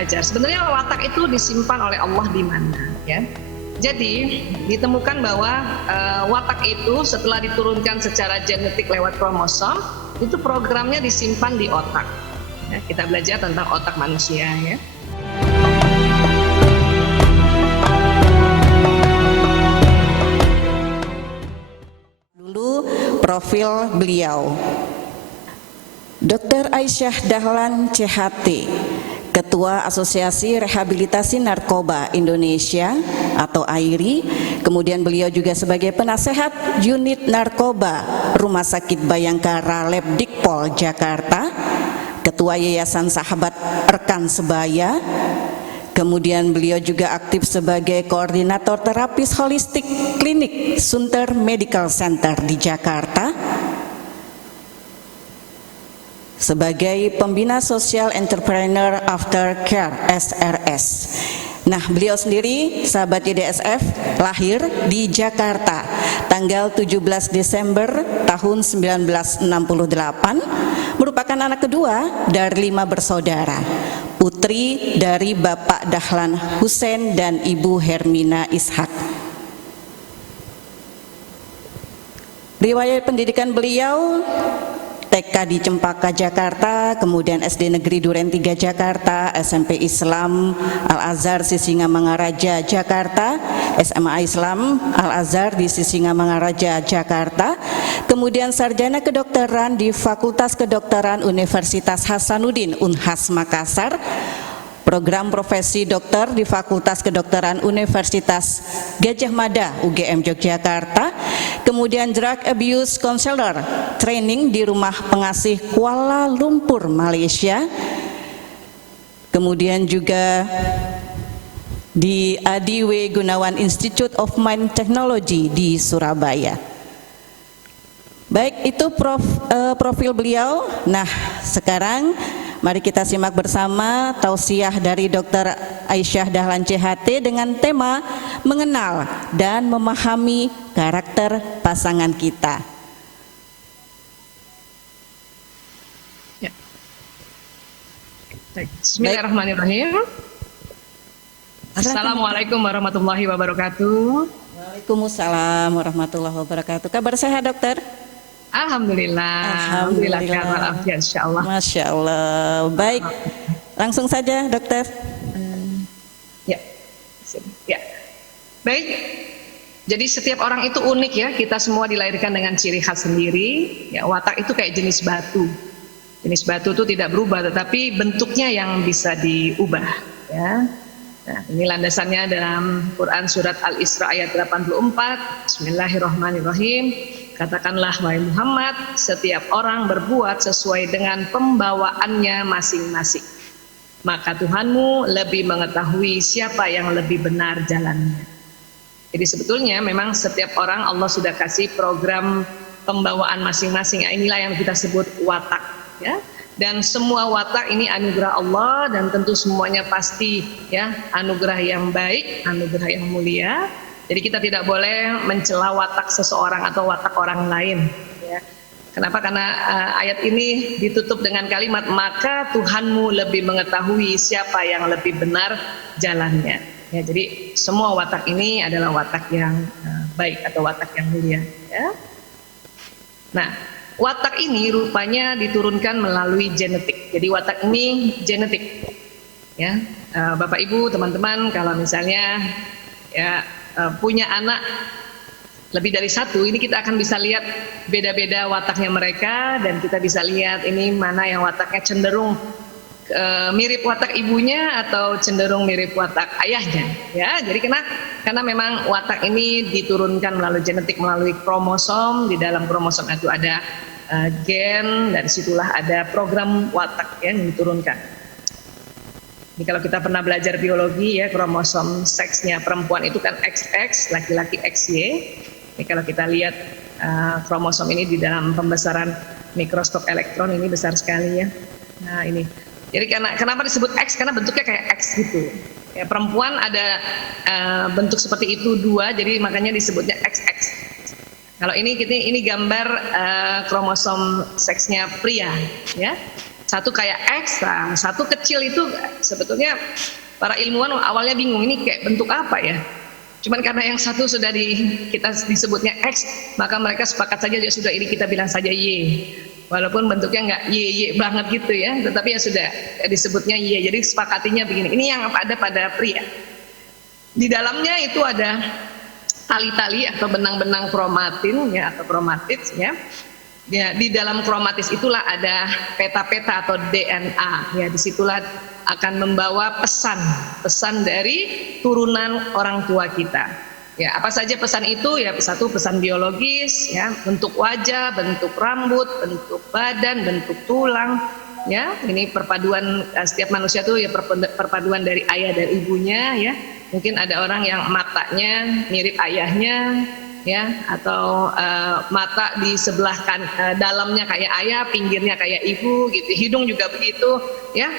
belajar sebenarnya watak itu disimpan oleh Allah di mana, ya. Jadi ditemukan bahwa watak itu setelah diturunkan secara genetik lewat kromosom, itu programnya disimpan di otak. Ya, kita belajar tentang otak manusia, ya. Dulu profil beliau. Dr. Aisyah Dahlan CHT, Ketua Asosiasi Rehabilitasi Narkoba Indonesia atau AIRI. Kemudian beliau juga sebagai penasehat unit narkoba Rumah Sakit Bayangkara Labdikpol Jakarta, Ketua Yayasan Sahabat Rekan Sebaya. Kemudian beliau juga aktif sebagai koordinator terapis holistik klinik Sunter Medical Center di Jakarta, sebagai pembina Social Entrepreneur Aftercare SRS. Nah, beliau sendiri, sahabat YDSF, lahir di Jakarta tanggal 17 Desember tahun 1968, merupakan anak kedua dari 5 bersaudara, putri dari Bapak Dahlan Hussein dan Ibu Hermina Ishak. Riwayat pendidikan beliau: TK di Cempaka Jakarta, kemudian SD Negeri Duren 3 Jakarta, SMP Islam Al-Azhar Sisingamangaraja Jakarta, SMA Islam Al-Azhar di Sisingamangaraja Jakarta, kemudian sarjana kedokteran di Fakultas Kedokteran Universitas Hasanuddin Unhas Makassar, program profesi dokter di Fakultas Kedokteran Universitas Gadjah Mada UGM Yogyakarta, kemudian drug abuse counselor training di Rumah Pengasih Kuala Lumpur Malaysia, kemudian juga di Adi W. Gunawan Institute of Mind Technology di Surabaya. Baik, itu profil beliau. Nah, sekarang mari kita simak bersama tausiah dari Dr. Aisyah Dahlan CHT dengan tema mengenal dan memahami karakter pasangan kita. Ya. Bismillahirrahmanirrahim. Assalamualaikum warahmatullahi wabarakatuh. Waalaikumsalam warahmatullahi wabarakatuh. Kabar sehat, dokter? Alhamdulillah. Insyaallah. Masya Allah. Baik, langsung saja dokter. Ya. Baik. Jadi setiap orang itu unik, ya. Kita semua dilahirkan dengan ciri khas sendiri. Ya, watak itu kayak jenis batu. Jenis batu itu tidak berubah, tetapi bentuknya yang bisa diubah. Ya. Nah, ini landasannya dalam Quran surat Al-Isra ayat 84. Bismillahirrahmanirrahim. Katakanlah, wahai Muhammad, setiap orang berbuat sesuai dengan pembawaannya masing-masing. Maka Tuhanmu lebih mengetahui siapa yang lebih benar jalannya. Jadi sebetulnya memang setiap orang Allah sudah kasih program pembawaan masing-masing. Inilah yang kita sebut watak, ya. Dan semua watak ini anugerah Allah, dan tentu semuanya pasti, ya, anugerah yang baik, anugerah yang mulia. Jadi kita tidak boleh mencela watak seseorang atau watak orang lain, ya. Kenapa? Karena ayat ini ditutup dengan kalimat maka Tuhanmu lebih mengetahui siapa yang lebih benar jalannya. Ya, jadi semua watak ini adalah watak yang baik atau watak yang mulia, ya. Nah, watak ini rupanya diturunkan melalui genetik. Jadi watak ini genetik, ya. Bapak Ibu, teman-teman, kalau misalnya ya punya anak lebih dari satu, ini kita akan bisa lihat beda-beda wataknya mereka, dan kita bisa lihat ini mana yang wataknya cenderung mirip watak ibunya atau cenderung mirip watak ayahnya, ya. Jadi karena memang watak ini diturunkan melalui genetik, melalui kromosom. Di dalam kromosom itu ada gen, dari situlah ada program watak yang diturunkan. Ini kalau kita pernah belajar biologi, ya, kromosom seksnya perempuan itu kan XX, laki-laki XY. Ini kalau kita lihat kromosom ini di dalam pembesaran mikroskop elektron ini besar sekali, ya. Nah ini, jadi kenapa disebut X? Karena bentuknya kayak X gitu. Ya, perempuan ada bentuk seperti itu 2, jadi makanya disebutnya XX. Kalau ini gambar kromosom seksnya pria, ya. Satu kayak X, nah, satu kecil itu sebetulnya para ilmuwan awalnya bingung ini kayak bentuk apa ya. Cuman karena yang satu sudah kita disebutnya X, maka mereka sepakat saja ya sudah ini kita bilang saja Y. Walaupun bentuknya nggak Y banget gitu ya, tetapi ya sudah disebutnya Y. Jadi sepakatinya begini. Ini yang ada pada pria. Di dalamnya itu ada tali-tali atau benang-benang kromatin ya atau kromatis ya. Ya, di dalam kromatis itulah ada peta-peta atau DNA. Ya, disitulah akan membawa pesan dari turunan orang tua kita. Ya, apa saja pesan itu? Ya, satu pesan biologis, ya, bentuk wajah, bentuk rambut, bentuk badan, bentuk tulang. Ya, ini perpaduan setiap manusia itu ya perpaduan dari ayah dan ibunya. Ya, mungkin ada orang yang matanya mirip ayahnya. Ya, atau mata di sebelah dalamnya kayak ayah, pinggirnya kayak ibu gitu. Hidung juga begitu ya,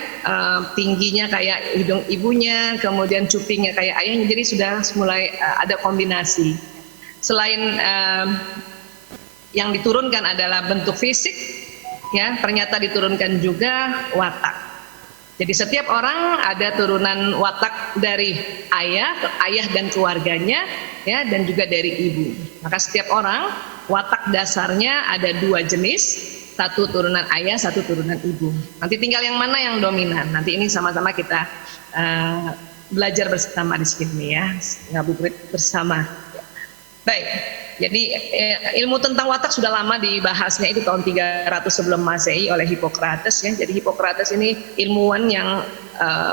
tingginya kayak hidung ibunya, kemudian cupingnya kayak ayahnya. Jadi sudah mulai ada kombinasi. Selain yang diturunkan adalah bentuk fisik ya, ternyata diturunkan juga watak. Jadi setiap orang ada turunan watak dari ayah dan keluarganya ya, dan juga dari ibu. Maka setiap orang watak dasarnya ada dua jenis, satu turunan ayah, satu turunan ibu. Nanti tinggal yang mana yang dominan. Nanti ini sama-sama kita belajar bersama di sini ya, ngabuburit bersama. Baik. Jadi ilmu tentang watak sudah lama dibahasnya, itu tahun 300 sebelum Masehi oleh Hippocrates ya. Jadi Hippocrates ini ilmuwan yang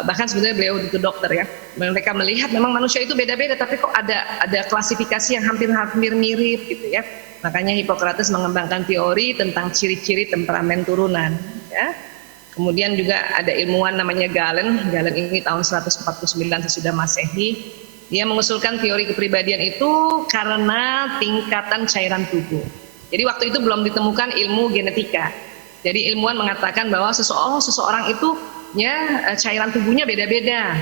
bahkan sebenarnya beliau itu dokter ya. Mereka melihat memang manusia itu beda-beda, tapi kok ada klasifikasi yang hampir mirip gitu ya. Makanya Hippocrates mengembangkan teori tentang ciri-ciri temperamen turunan ya. Kemudian juga ada ilmuwan namanya Galen. Galen ini tahun 149 sesudah Masehi. Dia mengusulkan teori kepribadian itu karena tingkatan cairan tubuh. Jadi waktu itu belum ditemukan ilmu genetika. Jadi ilmuwan mengatakan bahwa seseorang itu ya cairan tubuhnya beda-beda.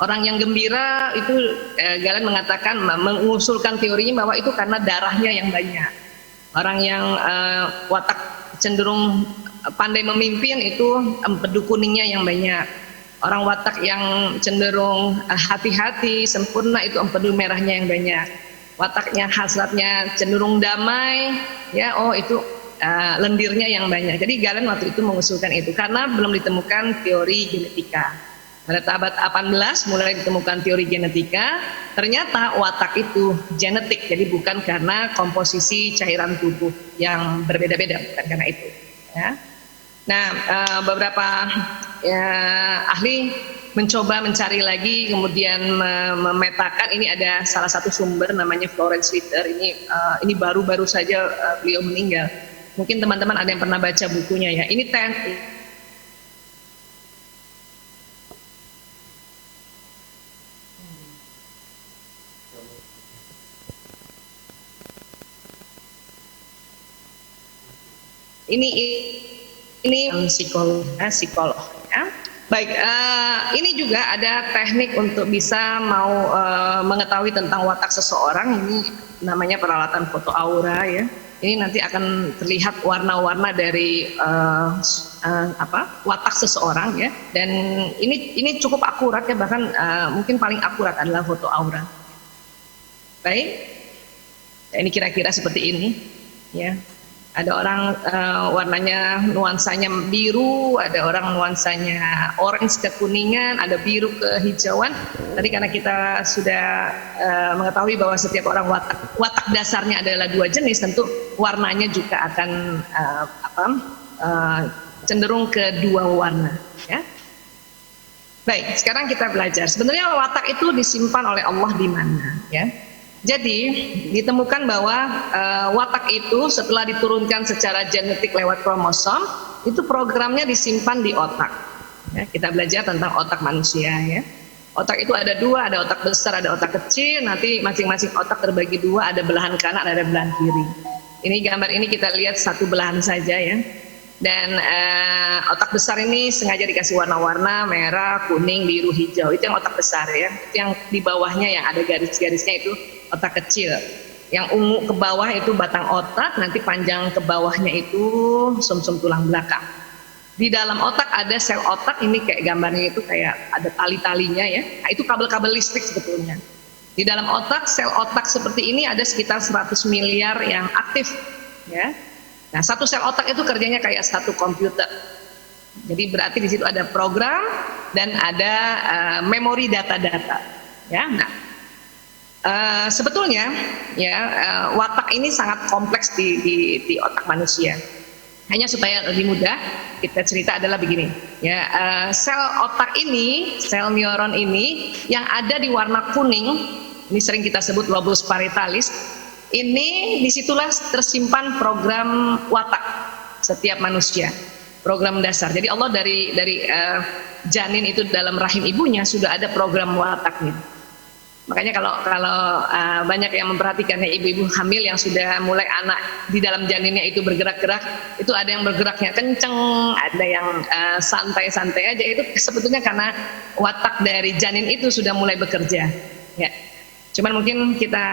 Orang yang gembira itu Galen mengatakan, mengusulkan teorinya bahwa itu karena darahnya yang banyak. Orang yang watak cenderung pandai memimpin itu empedu kuningnya yang banyak. Orang watak yang cenderung hati-hati, sempurna itu empedu merahnya yang banyak. Wataknya hasratnya cenderung damai, ya itu lendirnya yang banyak. Jadi Galen waktu itu mengusulkan itu karena belum ditemukan teori genetika. Pada abad 18 mulai ditemukan teori genetika. Ternyata watak itu genetik, jadi bukan karena komposisi cairan tubuh yang berbeda-beda, bukan karena itu. Ya. Nah, beberapa ahli mencoba mencari lagi, kemudian memetakan. Ini ada salah satu sumber namanya Florence Ritter. Ini baru-baru saja beliau meninggal. Mungkin teman-teman ada yang pernah baca bukunya ya. Ini psikolog ya. Baik, ini juga ada teknik untuk bisa mau mengetahui tentang watak seseorang. Ini namanya peralatan foto aura ya. Ini nanti akan terlihat warna-warna dari watak seseorang ya. Dan ini cukup akurat ya, bahkan mungkin paling akurat adalah foto aura. Baik, ini kira-kira seperti ini ya. Ada orang warnanya nuansanya biru, ada orang nuansanya orange kekuningan, ada biru kehijauan. Tadi karena kita sudah mengetahui bahwa setiap orang watak dasarnya adalah dua jenis, tentu warnanya juga akan cenderung ke dua warna. Ya. Baik, sekarang kita belajar. Sebenarnya watak itu disimpan oleh Allah di mana? Ya. Jadi ditemukan bahwa watak itu setelah diturunkan secara genetik lewat kromosom, itu programnya disimpan di otak. Ya, kita belajar tentang otak manusia ya. Otak itu ada dua, ada otak besar, ada otak kecil. Nanti masing-masing otak terbagi dua, ada belahan kanan, ada belahan kiri. Ini gambar ini kita lihat satu belahan saja ya. Dan otak besar ini sengaja dikasih warna-warna merah, kuning, biru, hijau. Itu yang otak besar ya. Itu yang di bawahnya yang ada garis-garisnya itu otak kecil. Yang ungu ke bawah itu batang otak, nanti panjang ke bawahnya itu sumsum tulang belakang. Di dalam otak ada sel otak, ini kayak gambarnya itu kayak ada tali-talinya ya. Nah, itu kabel-kabel listrik sebetulnya. Di dalam otak, sel otak seperti ini ada sekitar 100 miliar yang aktif ya. Nah, satu sel otak itu kerjanya kayak satu komputer. Jadi berarti di situ ada program dan ada memori data-data ya. Nah, sebetulnya ya watak ini sangat kompleks di otak manusia. Hanya supaya lebih mudah kita cerita adalah begini ya, sel otak ini, sel neuron ini yang ada di warna kuning, ini sering kita sebut lobus parietalis, ini disitulah tersimpan program watak setiap manusia, program dasar. Jadi Allah dari janin itu dalam rahim ibunya sudah ada program wataknya. Makanya kalau banyak yang memperhatikan ya, ibu-ibu hamil yang sudah mulai anak di dalam janinnya itu bergerak-gerak, itu ada yang bergeraknya kenceng, ada yang santai-santai aja, itu sebetulnya karena watak dari janin itu sudah mulai bekerja ya. Cuman mungkin kita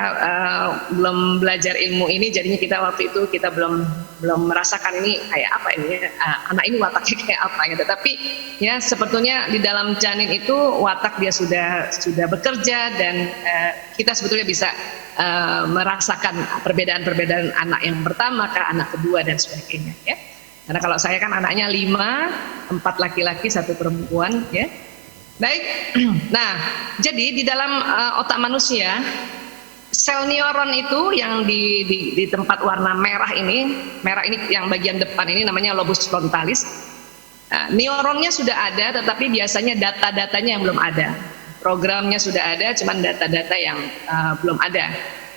belum belajar ilmu ini, jadinya kita waktu itu kita belum merasakan ini kayak apa ini anak ini wataknya kayak apa gitu. Tapi ya sebetulnya di dalam janin itu watak dia sudah bekerja, dan kita sebetulnya bisa merasakan perbedaan-perbedaan anak yang pertama ke anak kedua dan sebagainya ya. Karena kalau saya kan anaknya 5, 4 laki-laki 1 perempuan ya. Baik, nah jadi di dalam otak manusia sel neuron itu yang di tempat warna merah ini yang bagian depan ini namanya lobus frontalis. Neuronnya sudah ada, tetapi biasanya data-datanya yang belum ada. Programnya sudah ada, cuman data-data yang belum ada.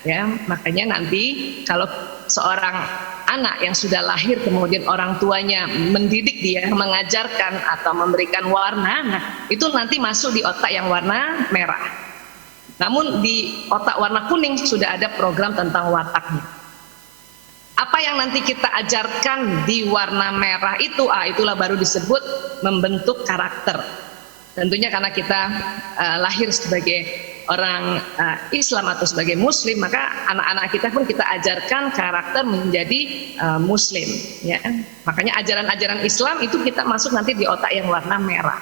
Ya, makanya nanti kalau seorang anak yang sudah lahir kemudian orang tuanya mendidik dia, mengajarkan atau memberikan warna, nah itu nanti masuk di otak yang warna merah. Namun di otak warna kuning sudah ada program tentang wataknya. Apa yang nanti kita ajarkan di warna merah itu, itulah baru disebut membentuk karakter. Tentunya karena kita lahir sebagai orang Islam atau sebagai Muslim, maka anak-anak kita pun kita ajarkan karakter menjadi Muslim ya. Makanya ajaran-ajaran Islam itu kita masuk nanti di otak yang warna merah.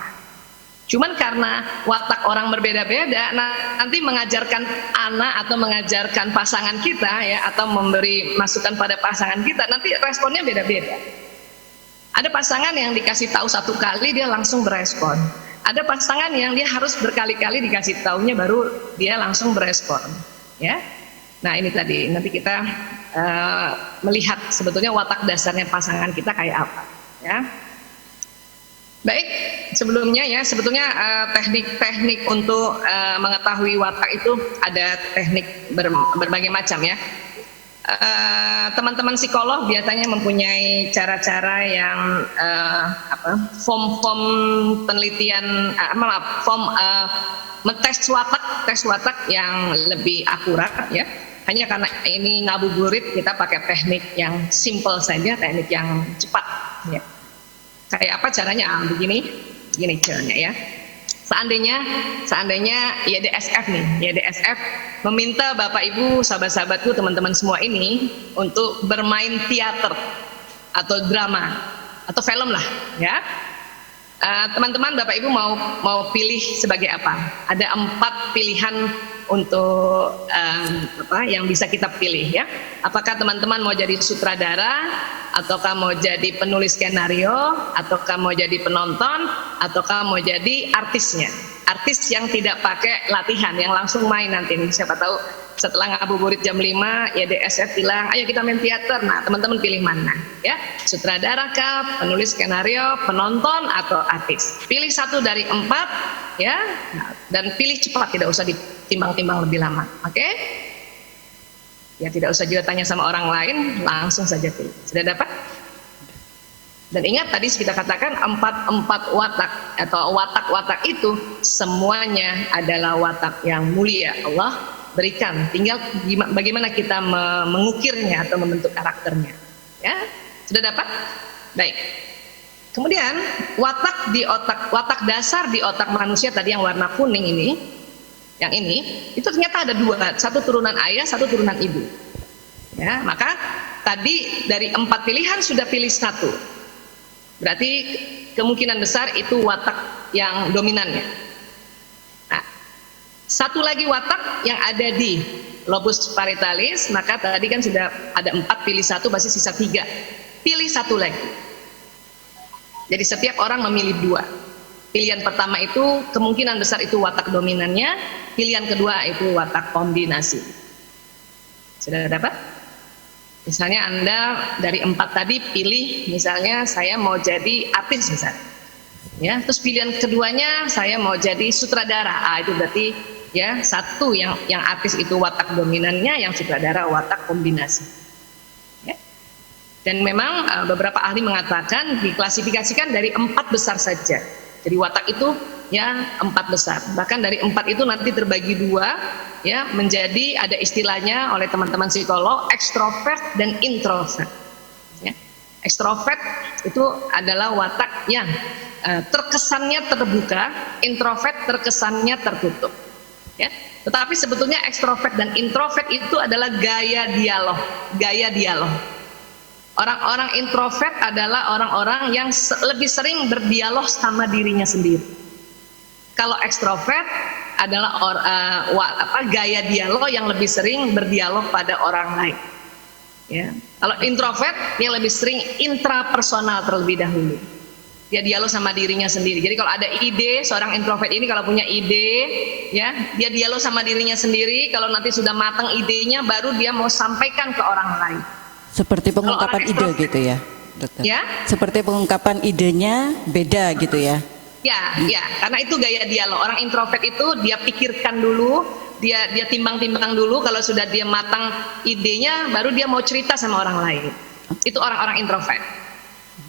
Cuman karena watak orang berbeda-beda, nanti mengajarkan anak atau mengajarkan pasangan kita ya, atau memberi masukan pada pasangan kita, nanti responnya beda-beda. Ada pasangan yang dikasih tahu 1 kali dia langsung berespon. Ada pasangan yang dia harus berkali-kali dikasih taunya baru dia langsung berespon ya. Nah ini tadi nanti kita melihat sebetulnya watak dasarnya pasangan kita kayak apa ya. Baik, sebelumnya ya sebetulnya teknik-teknik untuk mengetahui watak itu ada teknik berbagai macam ya. Teman-teman psikolog biasanya mempunyai cara-cara yang form penelitian, tes watak yang lebih akurat ya. Hanya karena ini ngabuburit kita pakai teknik yang simple saja, teknik yang cepat ya. Kayak apa caranya? Begini caranya ya. Seandainya YDSF nih, YDSF meminta Bapak Ibu, sahabat-sahabatku, teman-teman semua ini untuk bermain teater atau drama atau film lah ya. Teman-teman Bapak Ibu mau pilih sebagai apa? Ada 4 pilihan untuk yang bisa kita pilih ya. Apakah teman-teman mau jadi sutradara, ataukah mau jadi penulis skenario, ataukah mau jadi penonton, ataukah mau jadi artisnya, artis yang tidak pakai latihan, yang langsung main nanti nih. Siapa tahu setelah ngabuburit jam 5 ya DSF bilang ayo kita main teater. Nah teman-teman pilih mana ya, sutradara kah, penulis skenario, penonton, atau artis? Pilih 1 dari 4 ya. Nah, dan pilih cepat, tidak usah ditimbang-timbang lebih lama, oke? Ya tidak usah juga tanya sama orang lain, langsung saja pilih. Sudah dapat? Dan ingat tadi kita katakan 4 watak atau watak-watak itu semuanya adalah watak yang mulia Allah berikan. Tinggal bagaimana kita mengukirnya atau membentuk karakternya. Ya, sudah dapat? Baik. Kemudian watak dasar di otak manusia tadi yang warna kuning ini, yang ini itu ternyata ada 2, 1 turunan ayah, 1 turunan ibu ya. Maka tadi dari 4 pilihan sudah pilih 1, Berarti kemungkinan besar itu watak yang dominannya. Nah, satu lagi watak yang ada di lobus parietalis, maka tadi kan sudah ada 4, pilih 1, masih sisa 3. Pilih 1 lagi. Jadi setiap orang memilih 2. Pilihan pertama itu kemungkinan besar itu watak dominannya, pilihan kedua itu watak kombinasi. Sudah dapat? Misalnya Anda dari 4 tadi pilih, misalnya saya mau jadi artis misalnya, ya. Terus pilihan keduanya saya mau jadi sutradara. Itu berarti ya satu yang artis itu watak dominannya, yang sutradara watak kombinasi. Ya. Dan memang beberapa ahli mengatakan diklasifikasikan dari 4 besar saja. Jadi watak itu ya 4 besar. Bahkan dari 4 itu nanti terbagi 2. Ya, menjadi ada istilahnya oleh teman-teman psikolog, ekstrovert dan introvert. Ya. Ekstrovert itu adalah watak yang terkesannya terbuka, introvert terkesannya tertutup. Ya. Tetapi sebetulnya ekstrovert dan introvert itu adalah gaya dialog, Orang-orang introvert adalah orang-orang yang lebih sering berdialog sama dirinya sendiri. Kalau ekstrovert adalah gaya dialog yang lebih sering berdialog pada orang lain. Ya. Kalau introvert yang lebih sering intrapersonal terlebih dahulu. Dia dialog sama dirinya sendiri. Jadi kalau ada ide, seorang introvert ini kalau punya ide, ya, dia dialog sama dirinya sendiri. Kalau nanti sudah matang idenya, baru dia mau sampaikan ke orang lain. Seperti pengungkapan ide gitu ya, dokter? Ya? Seperti pengungkapan idenya beda gitu ya? Ya, karena itu gaya dialog. Orang introvert itu dia pikirkan dulu, dia timbang-timbang dulu. Kalau sudah dia matang idenya, baru dia mau cerita sama orang lain. Itu orang-orang introvert.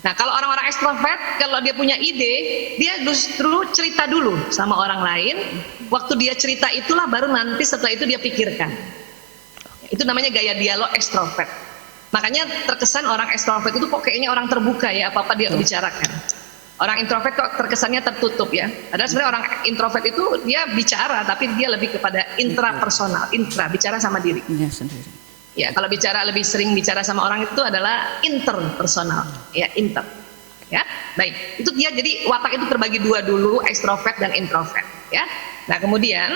Nah, kalau orang-orang ekstrovert, kalau dia punya ide, dia justru cerita dulu sama orang lain. Waktu dia cerita itulah baru nanti setelah itu dia pikirkan. Itu namanya gaya dialog ekstrovert. Makanya terkesan orang ekstrovert itu kok kayaknya orang terbuka ya, apa-apa dia bicarakan. Orang introvert kok terkesannya tertutup ya. Padahal sebenarnya orang introvert itu dia bicara, tapi dia lebih kepada intrapersonal, bicara sama diri. Ya, sendiri. Ya, kalau bicara lebih sering bicara sama orang itu adalah interpersonal, ya inter. Ya, baik. Itu dia jadi watak itu terbagi 2 dulu, ekstrovert dan introvert. Ya. Nah kemudian,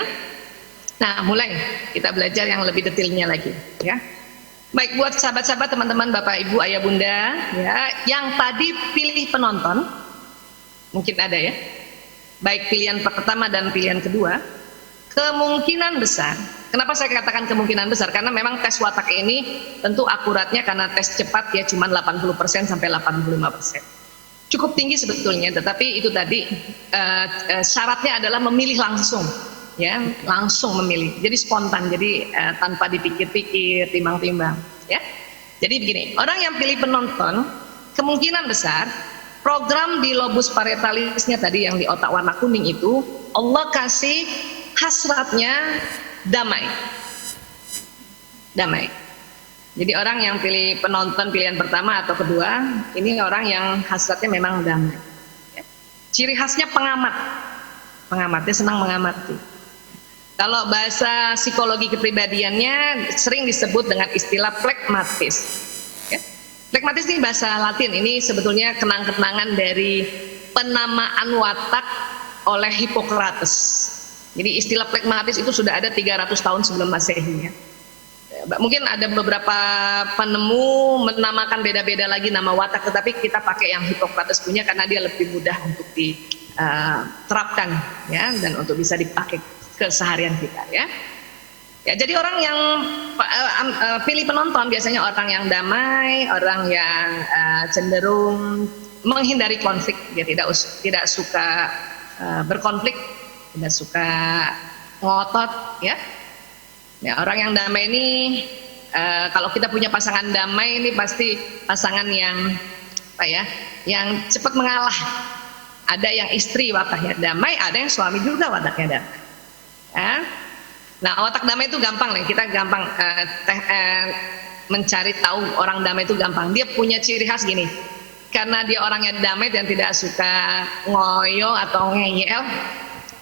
mulai kita belajar yang lebih detailnya lagi. Ya. Baik, buat sahabat-sahabat, teman-teman, bapak, ibu, ayah, bunda, ya, yang tadi pilih penonton. Mungkin ada ya, baik pilihan pertama dan pilihan kedua, kemungkinan besar, kenapa saya katakan kemungkinan besar, karena memang tes watak ini tentu akuratnya karena tes cepat ya cuma 80% sampai 85%. Cukup tinggi sebetulnya, tetapi itu tadi syaratnya adalah memilih langsung, ya, langsung memilih, jadi spontan, jadi tanpa dipikir-pikir, timbang-timbang, ya. Jadi begini, orang yang pilih penonton, kemungkinan besar program di lobus parietalisnya tadi yang di otak warna kuning itu, Allah kasih hasratnya damai. Jadi orang yang pilih penonton pilihan pertama atau kedua, ini orang yang hasratnya memang damai. Ciri khasnya pengamat, dia senang mengamati. Kalau bahasa psikologi kepribadiannya sering disebut dengan istilah phlegmatis. Phlegmatis ini bahasa Latin, ini sebetulnya kenang-kenangan dari penamaan watak oleh Hippocrates. Jadi istilah phlegmatis itu sudah ada 300 tahun sebelum Masehi. Mungkin ada beberapa penemu menamakan beda-beda lagi nama watak, tetapi kita pakai yang Hippocrates punya karena dia lebih mudah untuk diterapkan ya, dan untuk bisa dipakai keseharian kita ya. Ya, jadi orang yang pilih penonton biasanya orang yang damai, orang yang cenderung menghindari konflik, dia tidak suka berkonflik, tidak suka ngotot, ya. Ya, orang yang damai ini kalau kita punya pasangan damai ini pasti pasangan yang yang cepat mengalah. Ada yang istri wataknya damai, ada yang suami juga wataknya damai. Ya. Nah, watak damai itu gampang nih, kita gampang mencari tahu orang damai itu gampang. Dia punya ciri khas gini, karena dia orangnya damai dan tidak suka ngoyo atau ngeyel.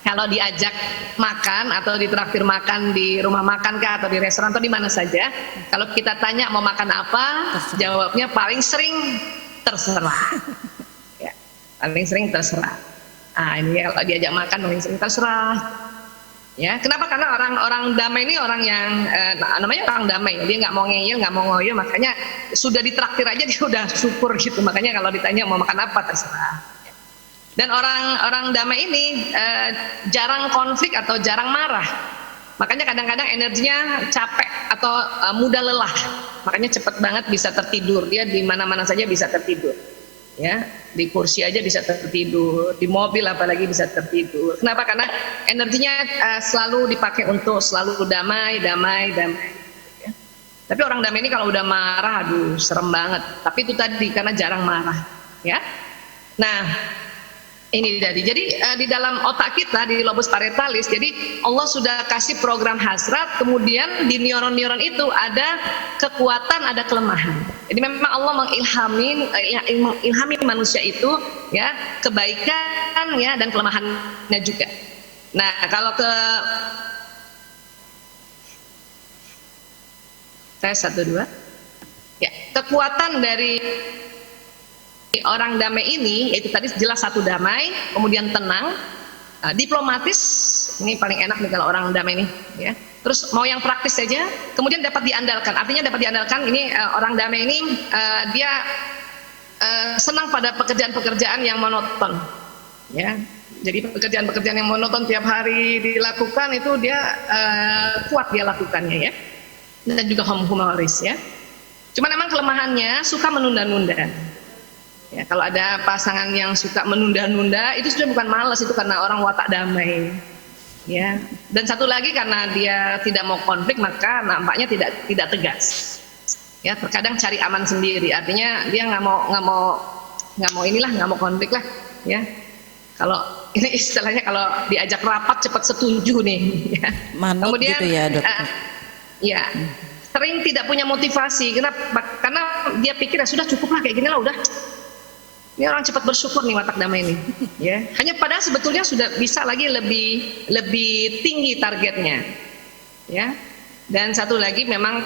Kalau diajak makan atau ditraktir makan di rumah makan kah atau di restoran atau di mana saja, kalau kita tanya mau makan apa, jawabnya paling sering terserah. Ya. paling sering terserah. Nah, ini kalau diajak makan paling sering terserah. Ya, kenapa? Karena orang damai ini orang yang namanya orang damai. Dia nggak mau ngeyel, nggak mau ngoyo, makanya sudah ditraktir aja dia udah syukur gitu. Makanya kalau ditanya mau makan apa terserah. Dan orang damai ini jarang konflik atau jarang marah. Makanya kadang-kadang energinya capek atau mudah lelah. Makanya cepat banget bisa tertidur. Dia di mana-mana saja bisa tertidur. Ya, di kursi aja bisa tertidur, di mobil apalagi bisa tertidur. Kenapa? Karena energinya selalu dipakai untuk selalu damai. Ya. Tapi orang damai ini kalau udah marah, aduh serem banget. Tapi itu tadi karena jarang marah. Ya. Nah, ini jadi di dalam otak kita di lobus parietalis, jadi Allah sudah kasih program hasrat, kemudian di neuron-neuron itu ada kekuatan, ada kelemahan. Jadi memang Allah mengilhami manusia itu ya kebaikan ya dan kelemahannya juga. Nah, kalau saya 1, 2 ya, kekuatan dari orang damai ini yaitu tadi jelas satu damai, kemudian tenang, diplomatis, ini paling enak nih kalau orang damai ini ya. Terus mau yang praktis saja, kemudian dapat diandalkan. Artinya dapat diandalkan ini orang damai ini dia senang pada pekerjaan-pekerjaan yang monoton ya. Jadi pekerjaan-pekerjaan yang monoton tiap hari dilakukan itu dia kuat dia lakukannya ya. Dan juga humoris ya. Cuma memang kelemahannya suka menunda-nunda. Ya, kalau ada pasangan yang suka menunda-nunda itu sudah bukan malas, itu karena orang watak damai. Ya. Dan satu lagi karena dia tidak mau konflik maka nampaknya tidak tegas. Ya, terkadang cari aman sendiri. Artinya dia nggak mau konflik lah. Ya. Kalau ini istilahnya kalau diajak rapat cepat setuju nih. Ya. Manut kemudian, gitu ya dokter. Ya. Sering tidak punya motivasi. Kenapa? Karena dia pikir ya sudah cukup lah kayak gini lah udah. Ini orang cepat bersyukur nih watak damai ini, ya. Hanya padahal sebetulnya sudah bisa lagi lebih tinggi targetnya, ya. Dan satu lagi memang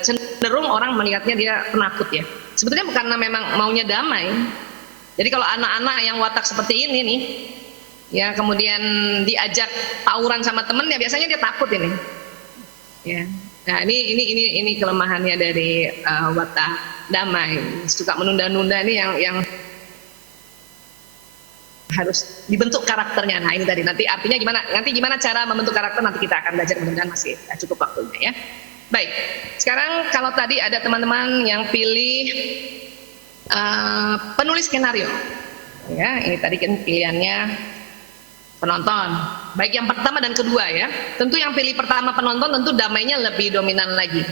cenderung orang melihatnya dia penakut ya. Sebetulnya bukan karena memang maunya damai. Jadi kalau anak-anak yang watak seperti ini nih, ya kemudian diajak tawuran sama temennya, biasanya dia takut ini, ya. Nah ini kelemahannya dari watak damai, suka menunda-nunda ini yang harus dibentuk karakternya. Nah ini tadi nanti artinya gimana cara membentuk karakter nanti kita akan belajar, mudah-mudahan masih cukup waktunya ya. Baik, sekarang kalau tadi ada teman-teman yang pilih penulis skenario, ya ini tadi kan pilihannya penonton, baik yang pertama dan kedua ya. Tentu yang pilih pertama penonton tentu damainya lebih dominan lagi,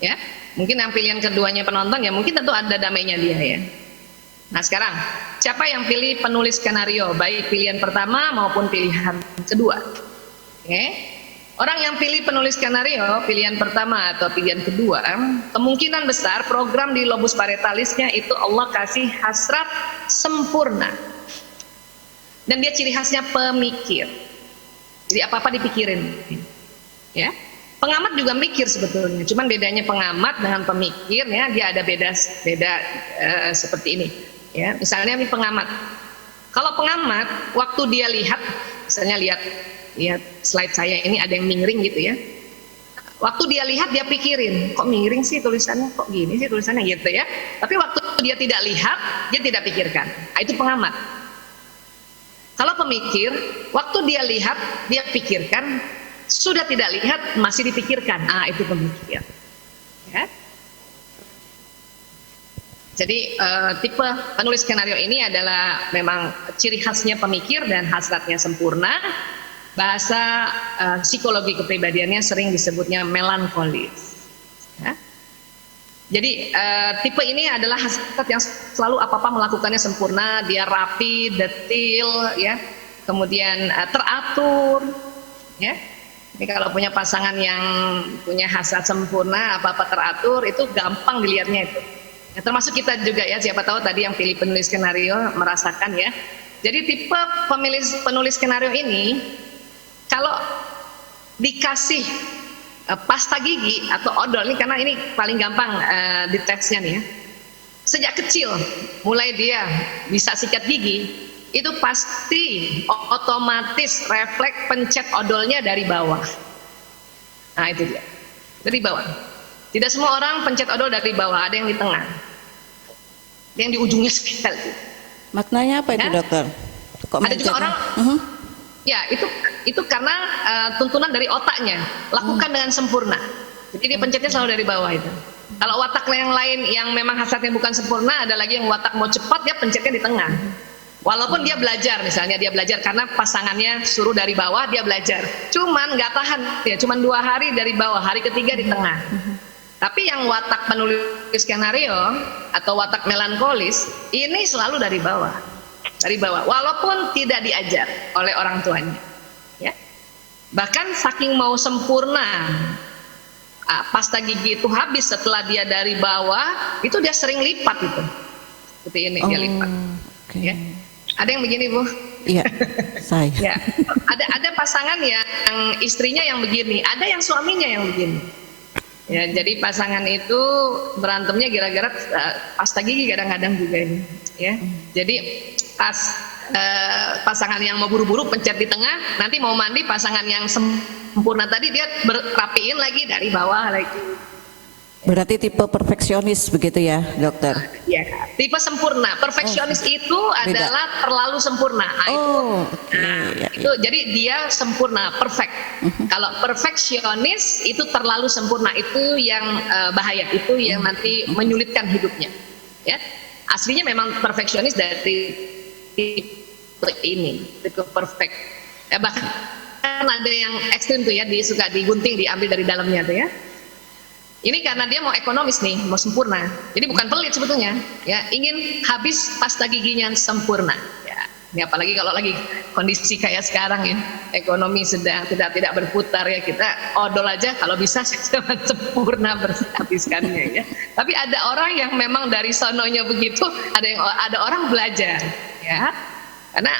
ya. Mungkin yang pilihan keduanya penonton ya mungkin tentu ada damainya dia ya. Nah sekarang siapa yang pilih penulis skenario baik pilihan pertama maupun pilihan kedua? Oke. Orang yang pilih penulis skenario pilihan pertama atau pilihan kedua, kemungkinan besar program di lobus parietalisnya itu Allah kasih hasrat sempurna. Dan dia ciri khasnya pemikir. Jadi apa-apa dipikirin. Ya. Pengamat juga mikir sebetulnya, cuman bedanya pengamat dengan pemikir ya dia ada beda seperti ini. Ya, misalnya ini pengamat. Kalau pengamat waktu dia lihat, misalnya lihat slide saya ini ada yang miring gitu ya. Waktu dia lihat dia pikirin, kok miring sih tulisannya, kok gini sih tulisannya gitu ya. Tapi waktu dia tidak lihat, dia tidak pikirkan. Nah, itu pengamat. Kalau pemikir, waktu dia lihat, dia pikirkan. Sudah tidak lihat masih dipikirkan, itu pemikir ya. Jadi tipe penulis skenario ini adalah memang ciri khasnya pemikir dan hasratnya sempurna. Bahasa psikologi kepribadiannya sering disebutnya melankolis ya. Jadi tipe ini adalah hasrat yang selalu apa-apa melakukannya sempurna, dia rapi, detil ya, kemudian teratur ya. Ini kalau punya pasangan yang punya hasrat sempurna, apa-apa teratur, itu gampang dilihatnya itu. Ya, termasuk kita juga ya, siapa tahu tadi yang pilih penulis skenario merasakan ya. Jadi tipe penulis skenario ini, kalau dikasih pasta gigi atau odol, ini karena ini paling gampang ditesnya nih ya. sejak kecil, mulai dia bisa sikat gigi, itu pasti otomatis refleks pencet odolnya dari bawah. Nah itu dia, dari bawah. Tidak semua orang pencet odol dari bawah, ada yang di tengah, ada yang di ujungnya sekali. Maknanya apa itu, Ya. dokter? Kok Ada juga orang, ya itu karena tuntunan dari otaknya, lakukan dengan sempurna. Jadi dia pencetnya selalu dari bawah itu. Kalau watak yang lain yang memang hasratnya bukan sempurna, ada lagi yang watak mau cepat, dia pencetnya di tengah. Walaupun dia belajar, misalnya dia belajar karena pasangannya suruh dari bawah, dia belajar. Cuman nggak tahan, ya cuman 2 hari dari bawah, hari ketiga di tengah. Tapi yang watak penulis skenario atau watak melankolis, ini selalu dari bawah. Dari bawah, walaupun tidak diajar oleh orang tuanya. Ya. Bahkan saking mau sempurna, pasta gigi itu habis setelah dia dari bawah, itu dia sering lipat itu. Seperti ini dia lipat. Okay. Ya. Ada yang begini, Bu? Iya, saya. Ya. Ada pasangan yang istrinya yang begini, ada yang suaminya yang begini. Ya, jadi pasangan itu berantemnya gara-gara pasta gigi kadang-kadang juga ini. Ya. Jadi pas pasangan yang mau buru-buru pencet di tengah, nanti mau mandi pasangan yang sempurna tadi dia rapiin lagi dari bawah lagi. Berarti tipe perfeksionis begitu ya, dokter? Ya, tipe sempurna. Perfeksionis itu adalah terlalu sempurna. Nah, itu jadi dia sempurna, perfect. Kalau perfeksionis itu terlalu sempurna, itu yang bahaya, itu yang nanti menyulitkan hidupnya. Ya, aslinya memang perfeksionis dari tipe ini, tipe perfect. Ya, bahkan ada yang ekstrim tuh ya, suka digunting, diambil dari dalamnya tuh ya. Ini karena dia mau ekonomis nih, mau sempurna. Jadi bukan pelit sebetulnya, ya ingin habis pasta giginya sempurna. Ya, ini apalagi kalau lagi kondisi kayak sekarang ya, ekonomi sedang tidak berputar ya, kita odol aja kalau bisa sempurna habiskannya ya. Tapi ada orang yang memang dari sononya begitu, ada orang belajar, ya. Karena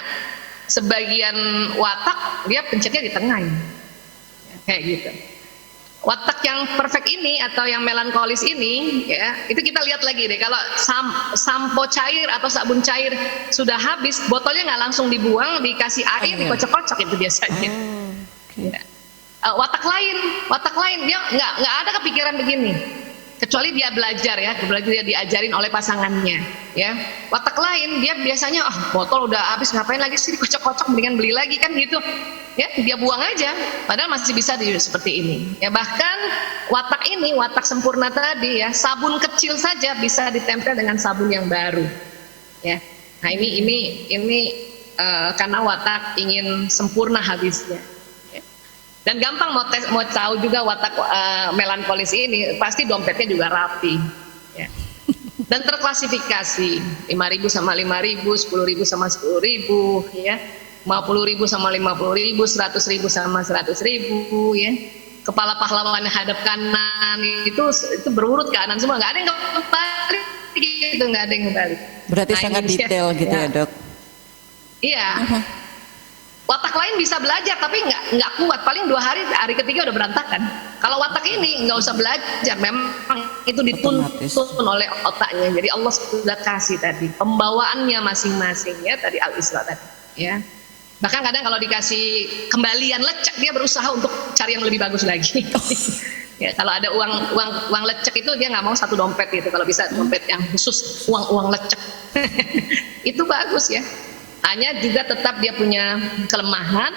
sebagian watak dia pencetnya di tengah ya, kayak gitu. Watak yang perfect ini atau yang melankolis ini ya, itu kita lihat lagi deh, kalau sampo cair atau sabun cair sudah habis, botolnya nggak langsung dibuang, dikasih air, dikocok-kocok itu biasanya. Ya. Watak lain dia nggak ada kepikiran begini, kecuali dia belajar ya, dia diajarin oleh pasangannya ya. Watak lain dia biasanya botol udah habis, ngapain lagi sih dikocok-kocok, mendingan beli lagi kan gitu ya, dia buang aja, padahal masih bisa seperti ini ya. Bahkan watak sempurna tadi ya, sabun kecil saja bisa ditempel dengan sabun yang baru ya. Nah ini karena watak ingin sempurna habisnya ya. Dan gampang mau tahu juga watak melankolis ini, pasti dompetnya juga rapi ya. Dan terklasifikasi 5.000 sama 5.000, 10.000 sama 10.000 ya, 50.000 sama 50.000, 100.000 sama 100.000 ya. Kepala pahlawan hadap kanan itu berurut ke kanan semua, nggak ada yang kembali gitu, nggak ada yang kembali. Berarti sangat detail gitu ya, Dok? Iya. Watak lain bisa belajar tapi nggak kuat, paling 2 hari ketiga udah berantakan. Kalau watak ini nggak usah belajar, memang itu dituntun oleh otaknya. Jadi Allah sudah kasih tadi pembawaannya masing-masing ya, tadi Al-Isra tadi ya. Bahkan kadang kalau dikasih kembalian lecek, dia berusaha untuk cari yang lebih bagus lagi. Ya, kalau ada uang lecek itu dia nggak mau satu dompet gitu, kalau bisa dompet yang khusus uang lecek. Itu bagus ya. Hanya juga tetap dia punya kelemahan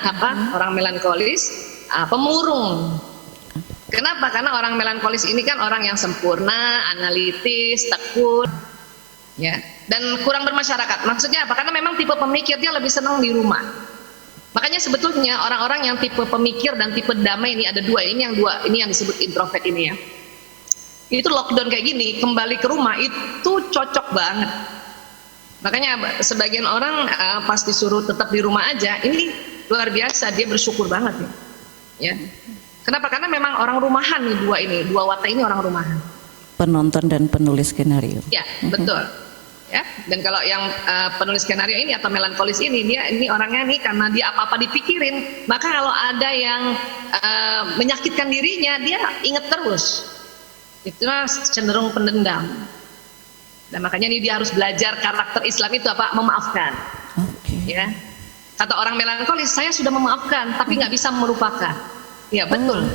orang melankolis, pemurung. Kenapa? Karena orang melankolis ini kan orang yang sempurna, analitis, tekun ya, dan kurang bermasyarakat. Maksudnya apa? Karena memang tipe pemikir dia lebih senang di rumah. Makanya sebetulnya orang-orang yang tipe pemikir dan tipe damai ini ada dua. Ini yang disebut introvert ini ya. Itu lockdown kayak gini, kembali ke rumah itu cocok banget. Makanya sebagian orang pas disuruh tetap di rumah aja, ini luar biasa, dia bersyukur banget ya. Kenapa? Karena memang orang rumahan nih, dua watak ini orang rumahan. Penonton dan penulis skenario. Ya, betul. Ya, dan kalau yang penulis skenario ini atau melankolis ini, ini orangnya nih karena dia apa-apa dipikirin, maka kalau ada yang menyakitkan dirinya, dia ingat terus. Itu cenderung pendendam. Dan makanya ini dia harus belajar karakter Islam itu apa? Memaafkan. Ya. Kata orang melankolis, saya sudah memaafkan, tapi nggak bisa melupakan. Ya betul.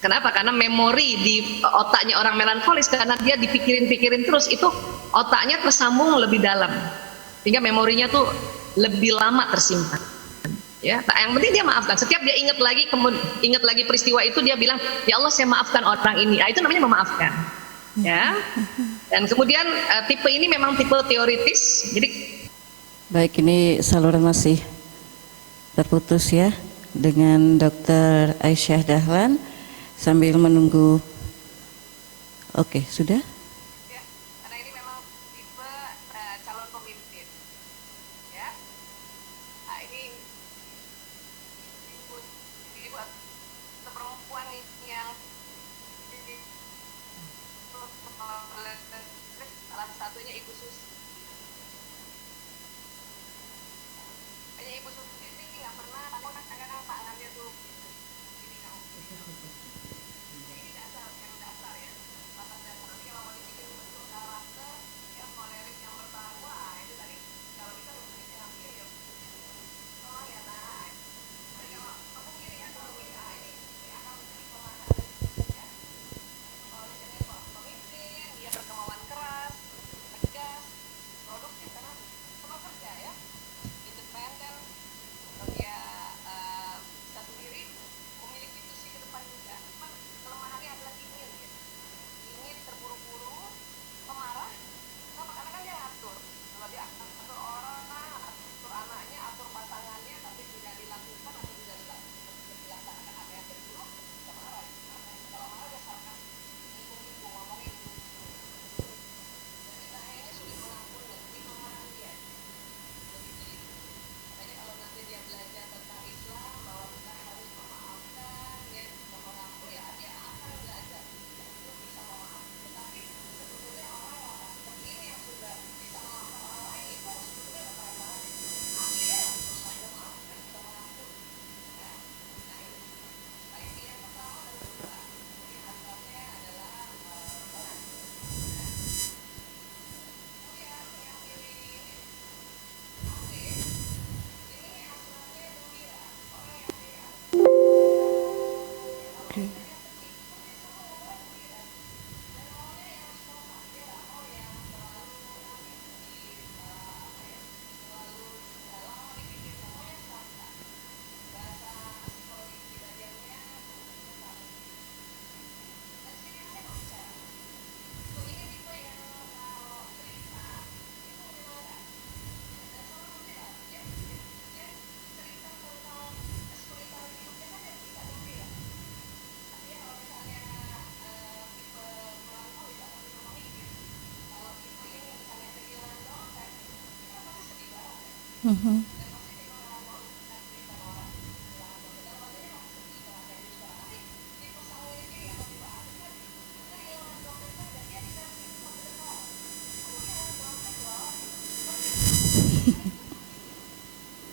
Kenapa? Karena memori di otaknya orang melankolis, karena dia dipikirin-pikirin terus, itu otaknya tersambung lebih dalam, sehingga memorinya tuh lebih lama tersimpan. Ya, yang penting dia maafkan. Setiap dia ingat lagi peristiwa itu, dia bilang, ya Allah saya maafkan orang ini. Itu namanya memaafkan. Ya. Dan kemudian tipe ini memang tipe teoritis. Jadi baik, ini saluran masih terputus ya dengan Dr. Aisyah Dahlan sambil menunggu. Oke, sudah? ya, karena ini memang tipe calon pemimpin. Ya. Nah, ini buat perempuan yang salah satunya Ibu Susi. Hanya Ibu Susi ini nggak pernah, kadang-kadang tangannya tuh ini ini dasar ya, batas dasar. Nanti kalau mau dibikin bentuk karakter yang koleris yang bertahan, wah itu tadi kalau bisa mesti ambil ya. Oh ya nah, tapi kalau kamu kiri ya, kalau kiri ini akan menjadi pemahaman. Ya. Kalau misalnya pemimpin, dia berkemauan keras, tegas, produktif karena semua kerja ya, independen, dia bisa sendiri, memiliki visi ke depan juga. Cuman kelemahannya adalah dingin, gitu. Dingin, terburu-buru, pemarah. Kenapa? Karena kan dia ngatur. Kalau dia atur orang, atur anaknya, atur pasangannya, tapi tidak dilakukan atau tidak dilaksanakan apa yang dia suruh, bisa marah. Kalau marah dia sarkas, ngomong-ngomong ngomongin. Jadi bahayanya sulit mengampuni, ini kelemahan dia. Makanya kalau nanti dia belajar tentang Islam, bahwa kita harus memaafkan, ya, mengampuni, ya dia akan belajar untuk bisa memaafkan. Tetapi sebetulnya orang seperti ini yang sudah bisa memaafkan orang lain, itu sebetulnya udah keren banget. Aslinya yang susah dia maafkan, bisa mengampuni. Ya, nah ini. Baik, yang pertama dan kedua, ini asasnya adalah kebenaran. Kemudian yang ini Oke.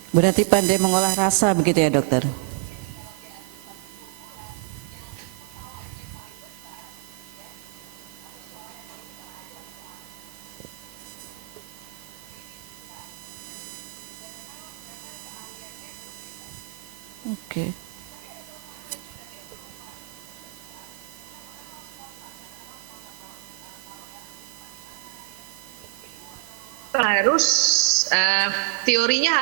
Berarti pandai mengolah rasa begitu ya dokter? Oke. Harus teorinya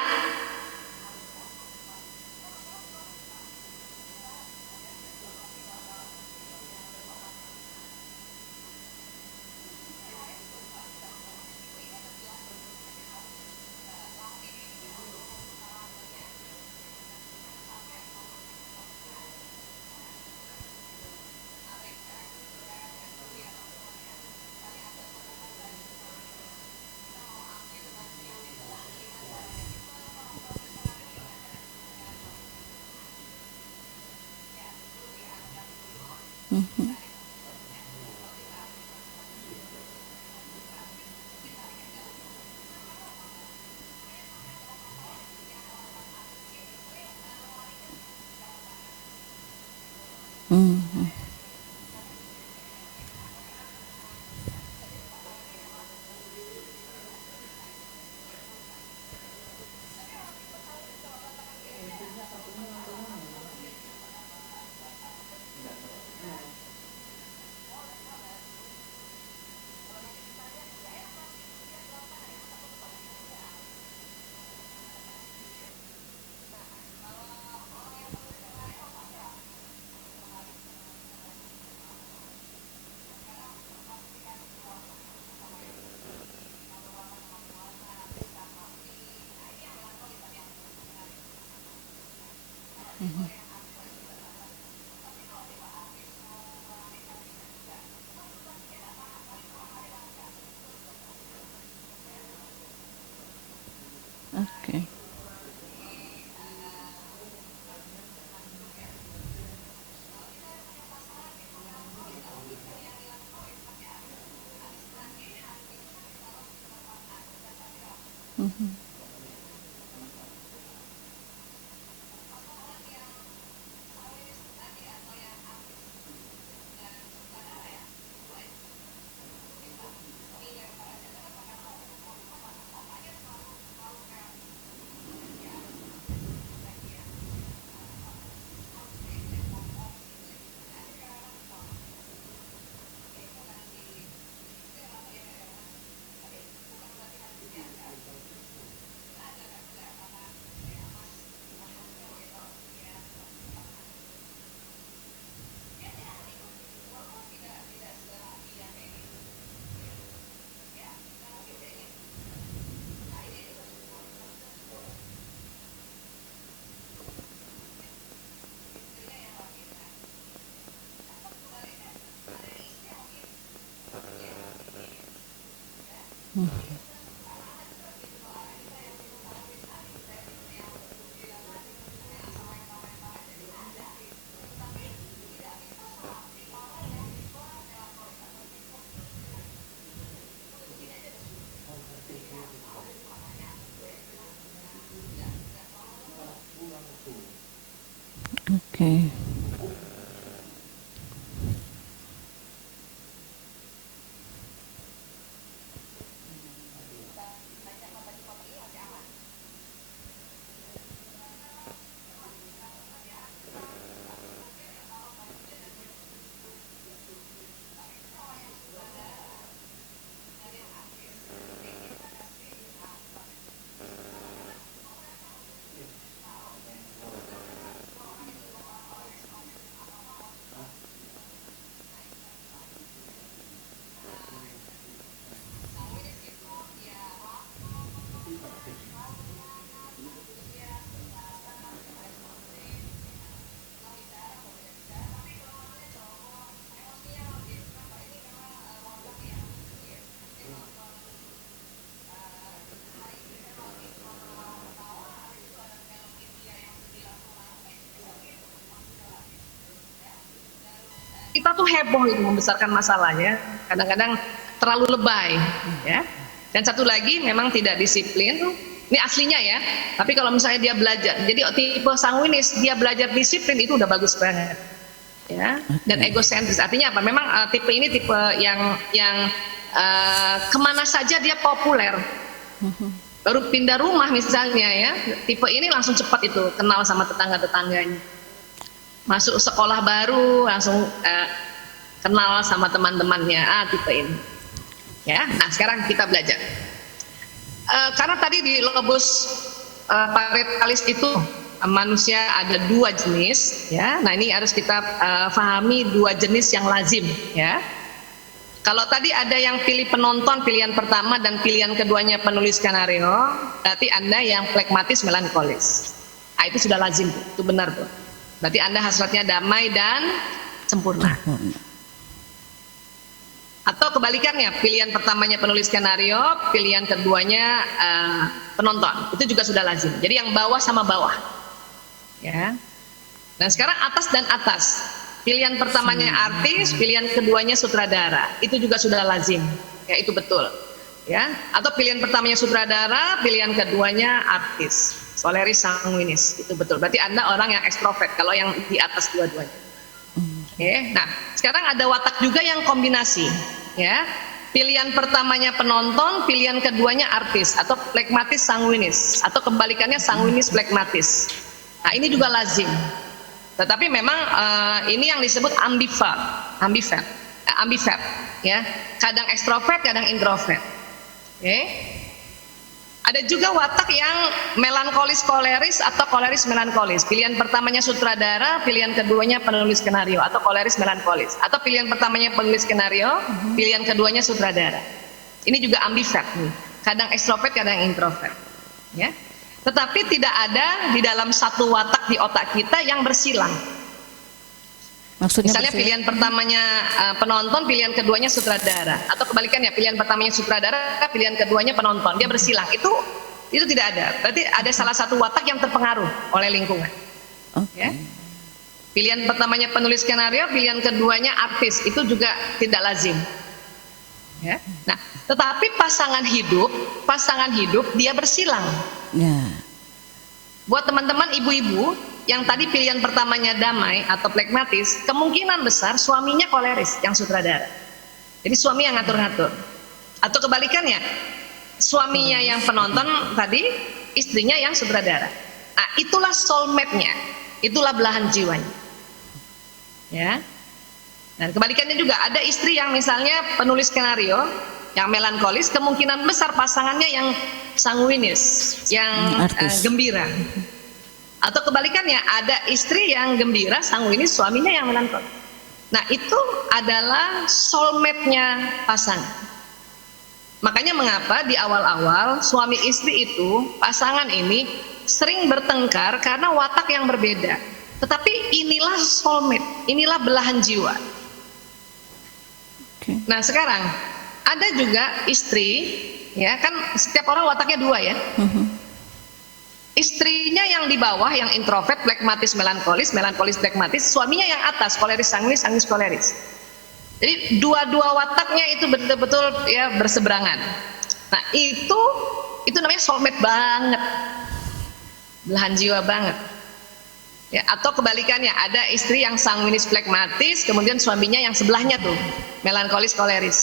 Oke. Oke. Kita tuh heboh itu membesarkan masalahnya, kadang-kadang terlalu lebay, ya. Dan satu lagi memang tidak disiplin. Ini aslinya ya. Tapi kalau misalnya dia belajar, jadi tipe sanguinis, dia belajar disiplin itu udah bagus banget, ya. Dan egosentris, artinya apa? Memang tipe ini tipe yang kemana saja dia populer. Baru pindah rumah misalnya ya, tipe ini langsung cepat itu kenal sama tetangga-tetangganya. Masuk sekolah baru langsung kenal sama teman-temannya, tipe ini. Ya, nah sekarang kita belajar. Karena tadi di lobus paretalis itu manusia ada 2 jenis, ya. Nah ini harus kita pahami 2 jenis yang lazim, ya. Kalau tadi ada yang pilih penonton pilihan pertama dan pilihan keduanya penulis skenario, berarti Anda yang flekmatis melankolis. Nah itu sudah lazim, itu benar tuh. Berarti Anda hasratnya damai dan sempurna. Atau kebalikannya, pilihan pertamanya penulis skenario, pilihan keduanya penonton. Itu juga sudah lazim. Jadi yang bawah sama bawah. Ya. Dan sekarang atas dan atas. Pilihan pertamanya artis, pilihan keduanya sutradara. Itu juga sudah lazim. Ya, itu betul. Ya. Atau pilihan pertamanya sutradara, pilihan keduanya artis. Soleris sanguinis, itu betul. Berarti Anda orang yang ekstrovert kalau yang di atas dua-duanya. Oke, nah sekarang ada watak juga yang kombinasi, ya. Pilihan pertamanya penonton, pilihan keduanya artis atau flekmatis sanguinis atau kebalikannya sanguinis flekmatis. Nah ini juga lazim. Tetapi memang ini yang disebut ambivert, ya. Kadang ekstrovert, kadang introvert. Oke. Ada juga watak yang melankolis koleris atau koleris melankolis. Pilihan pertamanya sutradara, pilihan keduanya penulis skenario atau koleris melankolis. Atau pilihan pertamanya penulis skenario, pilihan keduanya sutradara. Ini juga ambivert nih. Kadang ekstrovert, kadang introvert. Ya. Tetapi tidak ada di dalam satu watak di otak kita yang bersilang. Maksudnya misalnya pilihan pertamanya penonton, pilihan keduanya sutradara, atau kebalikannya pilihan pertamanya sutradara, pilihan keduanya penonton, dia bersilang. Itu itu tidak ada. Berarti ada salah satu watak yang terpengaruh oleh lingkungan. Ya. Pilihan pertamanya penulis skenario, pilihan keduanya artis, itu juga tidak lazim. Ya. Nah, tetapi pasangan hidup dia bersilang. Ya. Buat teman-teman ibu-ibu yang tadi pilihan pertamanya damai atau pragmatis, kemungkinan besar suaminya koleris yang sutradara. Jadi suami yang ngatur-ngatur. Atau kebalikannya, suaminya yang penonton tadi, istrinya yang sutradara. Nah, itulah soulmate-nya, itulah belahan jiwanya. Ya. Dan kebalikannya juga ada istri yang misalnya penulis skenario, yang melankolis, kemungkinan besar pasangannya yang sanguinis, yang gembira. Atau kebalikannya, ada istri yang gembira, sanguinis, suaminya yang melankolis. Nah, itu adalah soulmate-nya pasangan. Makanya mengapa di awal-awal suami istri itu, pasangan ini sering bertengkar karena watak yang berbeda. Tetapi inilah soulmate, inilah belahan jiwa. Nah, sekarang ada juga istri, ya kan setiap orang wataknya dua ya. Istrinya yang di bawah, yang introvert, pragmatis, melankolis, pragmatis, suaminya yang atas, koleris, sanguinis, sanguinis, koleris. Jadi dua-dua wataknya itu betul-betul ya berseberangan. Nah, itu namanya soulmate banget, belahan jiwa banget. Ya, atau kebalikannya, ada istri yang sanguinis, pragmatis, kemudian suaminya yang sebelahnya tuh melankolis, koleris.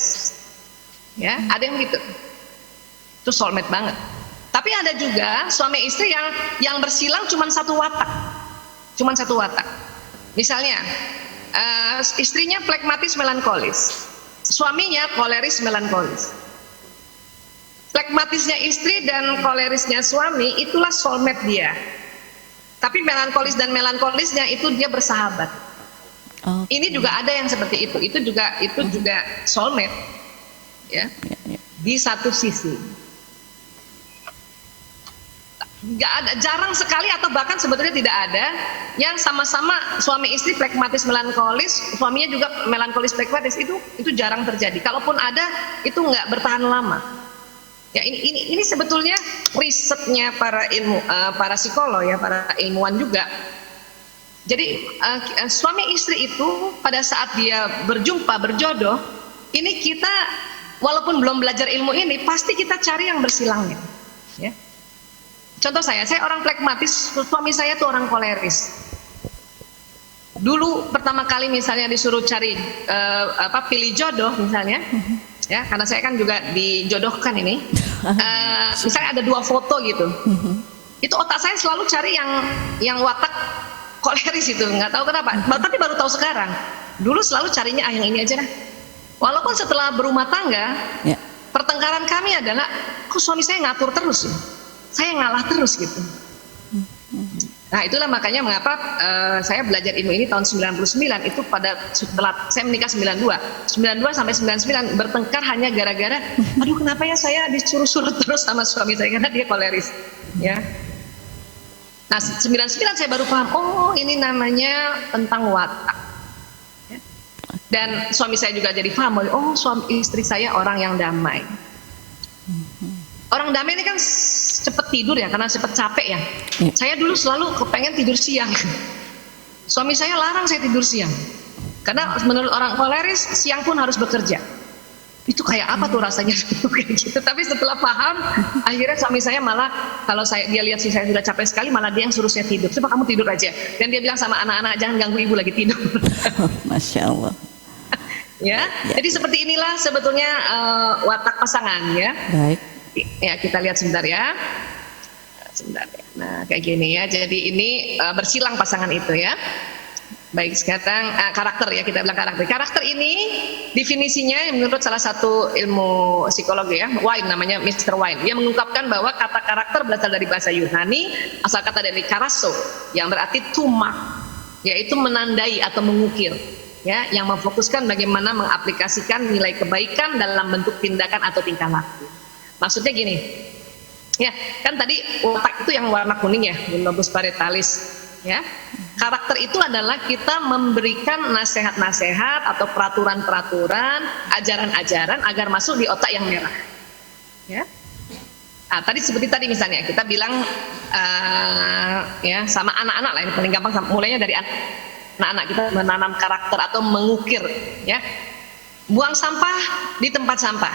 Ya, ada yang gitu. Itu soulmate banget. Tapi ada juga suami istri yang bersilang cuma satu watak. Cuma satu watak. Misalnya, istrinya pragmatis, melankolis. Suaminya koleris, melankolis. Pragmatisnya istri dan kolerisnya suami, itulah soulmate dia. Tapi melankolis dan melankolisnya itu dia bersahabat. Ini juga ada yang seperti itu. Itu juga soulmate. Ya. Di satu sisi. Nggak ada, jarang sekali atau bahkan sebetulnya tidak ada yang sama-sama suami istri pragmatis melankolis, suaminya juga melankolis pragmatis, itu jarang terjadi. Kalaupun ada, itu nggak bertahan lama. Ya, ini sebetulnya risetnya para psikolog ya, para ilmuwan juga. Jadi suami istri itu pada saat dia berjumpa, berjodoh, ini kita walaupun belum belajar ilmu ini, pasti kita cari yang bersilangnya. Ya. Contoh saya orang pragmatis, suami saya tuh orang koleris. Dulu pertama kali misalnya disuruh cari pilih jodoh misalnya, ya karena saya kan juga dijodohkan ini. Misalnya ada 2 foto gitu, itu otak saya selalu cari yang watak koleris itu, nggak tahu kenapa. Tapi baru tahu sekarang. Dulu selalu carinya yang ini aja dah. Walaupun setelah berumah tangga, pertengkaran kami adalah, kok suami saya ngatur terus ya? Saya ngalah terus gitu. Nah, itulah makanya mengapa saya belajar ilmu ini tahun 99, itu setelah saya menikah 92 sampai 99 bertengkar hanya gara-gara aduh kenapa ya saya disuruh-suruh terus sama suami saya karena dia koleris ya. Nah, 99 saya baru paham, oh ini namanya tentang watak. Ya. Dan suami saya juga jadi paham, oh suami istri saya orang yang damai. Orang damai ini kan cepet tidur ya, karena cepet capek ya. Saya dulu selalu kepengen tidur siang. Suami saya larang saya tidur siang. Karena menurut orang koleris, siang pun harus bekerja. Itu kayak apa tuh rasanya kayak gitu. Tapi setelah paham, akhirnya suami saya malah, kalau dia lihat saya sudah capek sekali, malah dia yang suruh saya tidur. Coba kamu tidur aja. Dan dia bilang sama anak-anak, jangan ganggu ibu lagi tidur. Masya Allah. Ya, jadi seperti inilah sebetulnya watak pasangan ya. Baik. Ya, kita lihat sebentar ya. Sebentar ya. Nah, kayak gini ya. Jadi ini bersilang pasangan itu ya. Baik, sekarang karakter ya, kita bilang karakter. Karakter ini definisinya menurut salah satu ilmu psikologi ya, Wine namanya, Mr. Wine. Dia mengungkapkan bahwa kata karakter berasal dari bahasa Yunani, asal kata dari karaso yang berarti to mark, yaitu menandai atau mengukir. Ya, yang memfokuskan bagaimana mengaplikasikan nilai kebaikan dalam bentuk tindakan atau tingkah laku. Maksudnya gini, ya kan tadi watak itu yang warna kuning ya, lobus parietalis, ya. Karakter itu adalah kita memberikan nasihat-nasihat atau peraturan-peraturan, ajaran-ajaran agar masuk di otak yang merah. Ya. Nah, seperti tadi misalnya kita bilang ya sama anak-anak lah, ini paling gampang, mulainya dari anak-anak kita menanam karakter atau mengukir, ya. Buang sampah di tempat sampah.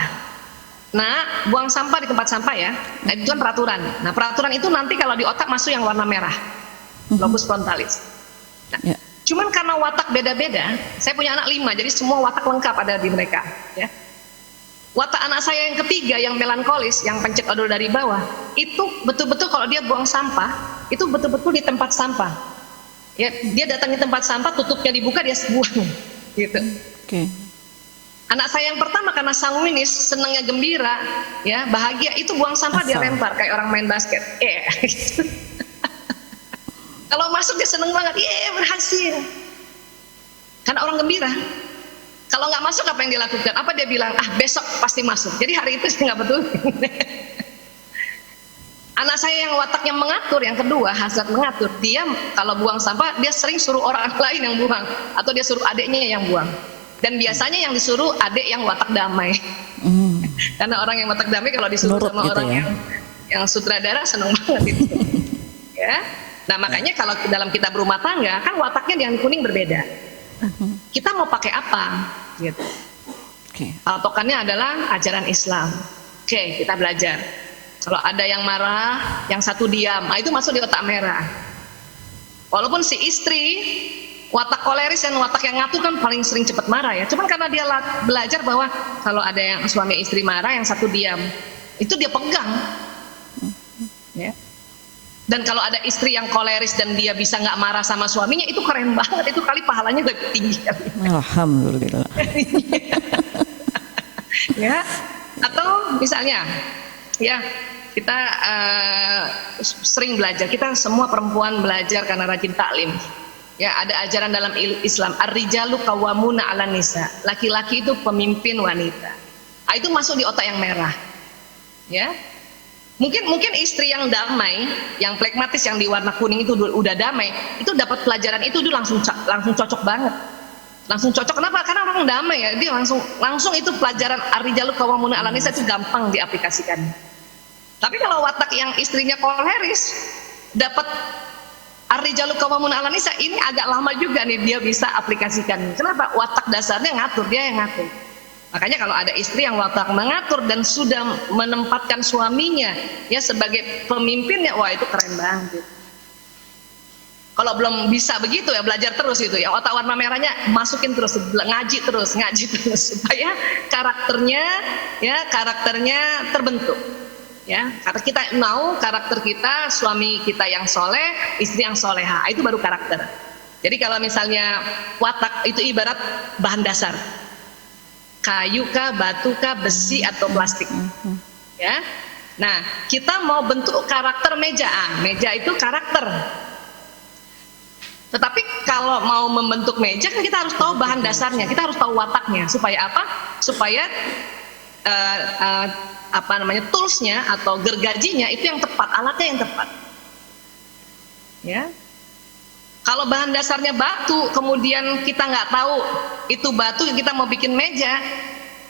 Nah, buang sampah di tempat sampah ya. Nah, itu kan peraturan. Nah, peraturan itu nanti kalau di otak masuk yang warna merah, lobus frontalis. Nah, cuman karena watak beda-beda, saya punya anak 5, jadi semua watak lengkap ada di mereka, ya. Watak anak saya yang ketiga, yang melankolis, yang pencet odol dari bawah, itu betul-betul kalau dia buang sampah, itu betul-betul di tempat sampah. Ya, dia datang di tempat sampah, tutupnya dibuka, dia buang, gitu. Oke. Anak saya yang pertama karena sanguinis, senangnya gembira, ya bahagia, itu buang sampah dia lempar kayak orang main basket. Gitu. Kalau masuk dia seneng banget, berhasil. Karena orang gembira. Kalau nggak masuk apa yang dilakukan? Apa dia bilang? Besok pasti masuk. Jadi hari itu nggak betul. Anak saya yang wataknya mengatur, yang kedua hasrat mengatur. Dia kalau buang sampah dia sering suruh orang lain yang buang, atau dia suruh adiknya yang buang. Dan biasanya yang disuruh adik yang watak damai. Karena orang yang watak damai kalau disuruh Nurut sama gitu orang ya? yang sutradara seneng banget itu. Ya. Nah makanya kalau dalam kitab rumah tangga kan wataknya yang kuning berbeda. Kita mau pakai apa? Gitu. Patokannya adalah ajaran Islam. Oke, kita belajar. Kalau ada yang marah, yang satu diam, itu masuk di otak merah. Walaupun si istri watak koleris dan watak yang ngatur kan paling sering cepat marah ya. Cuman karena dia belajar bahwa kalau ada yang suami istri marah, yang satu diam, itu dia pegang. Ya. Dan kalau ada istri yang koleris dan dia bisa nggak marah sama suaminya, itu keren banget, itu kali pahalanya lebih tinggi. Alhamdulillah. Ya, atau misalnya, ya kita sering belajar, kita semua perempuan belajar karena rajin taklim. Ya, ada ajaran dalam Islam, ar-rijalu qawwamuna 'alan nisa, laki-laki itu pemimpin wanita. Itu masuk di otak yang merah. Ya. Mungkin istri yang damai, yang pragmatis, yang di warna kuning itu udah damai, itu dapat pelajaran itu dia langsung cocok banget. Langsung cocok. Kenapa? Karena orang damai ya, dia langsung itu pelajaran ar-rijalu qawwamuna 'alan nisa itu gampang diaplikasikan. Tapi kalau watak yang istrinya koleris dapat ar-rijalu qawwamuna 'alan nisa, ini agak lama juga nih dia bisa aplikasikan. Kenapa? Watak dasarnya ngatur, dia yang ngatur. Makanya kalau ada istri yang watak mengatur dan sudah menempatkan suaminya ya sebagai pemimpinnya, wah itu keren banget. Kalau belum bisa begitu ya belajar terus itu ya, otak warna merahnya masukin terus, ngaji terus supaya karakternya terbentuk. Ya, karena kita mau karakter kita, suami kita yang soleh, istri yang soleha, itu baru karakter. Jadi kalau misalnya watak itu ibarat bahan dasar. Kayu kah, batu kah, besi atau plastik, ya. Nah, kita mau bentuk karakter meja, meja itu karakter. Tetapi kalau mau membentuk meja kan kita harus tahu bahan dasarnya, kita harus tahu wataknya. Supaya apa? Supaya toolsnya atau gergajinya itu yang tepat, alatnya yang tepat. Ya. Kalau bahan dasarnya batu, kemudian kita nggak tahu itu batu, kita mau bikin meja,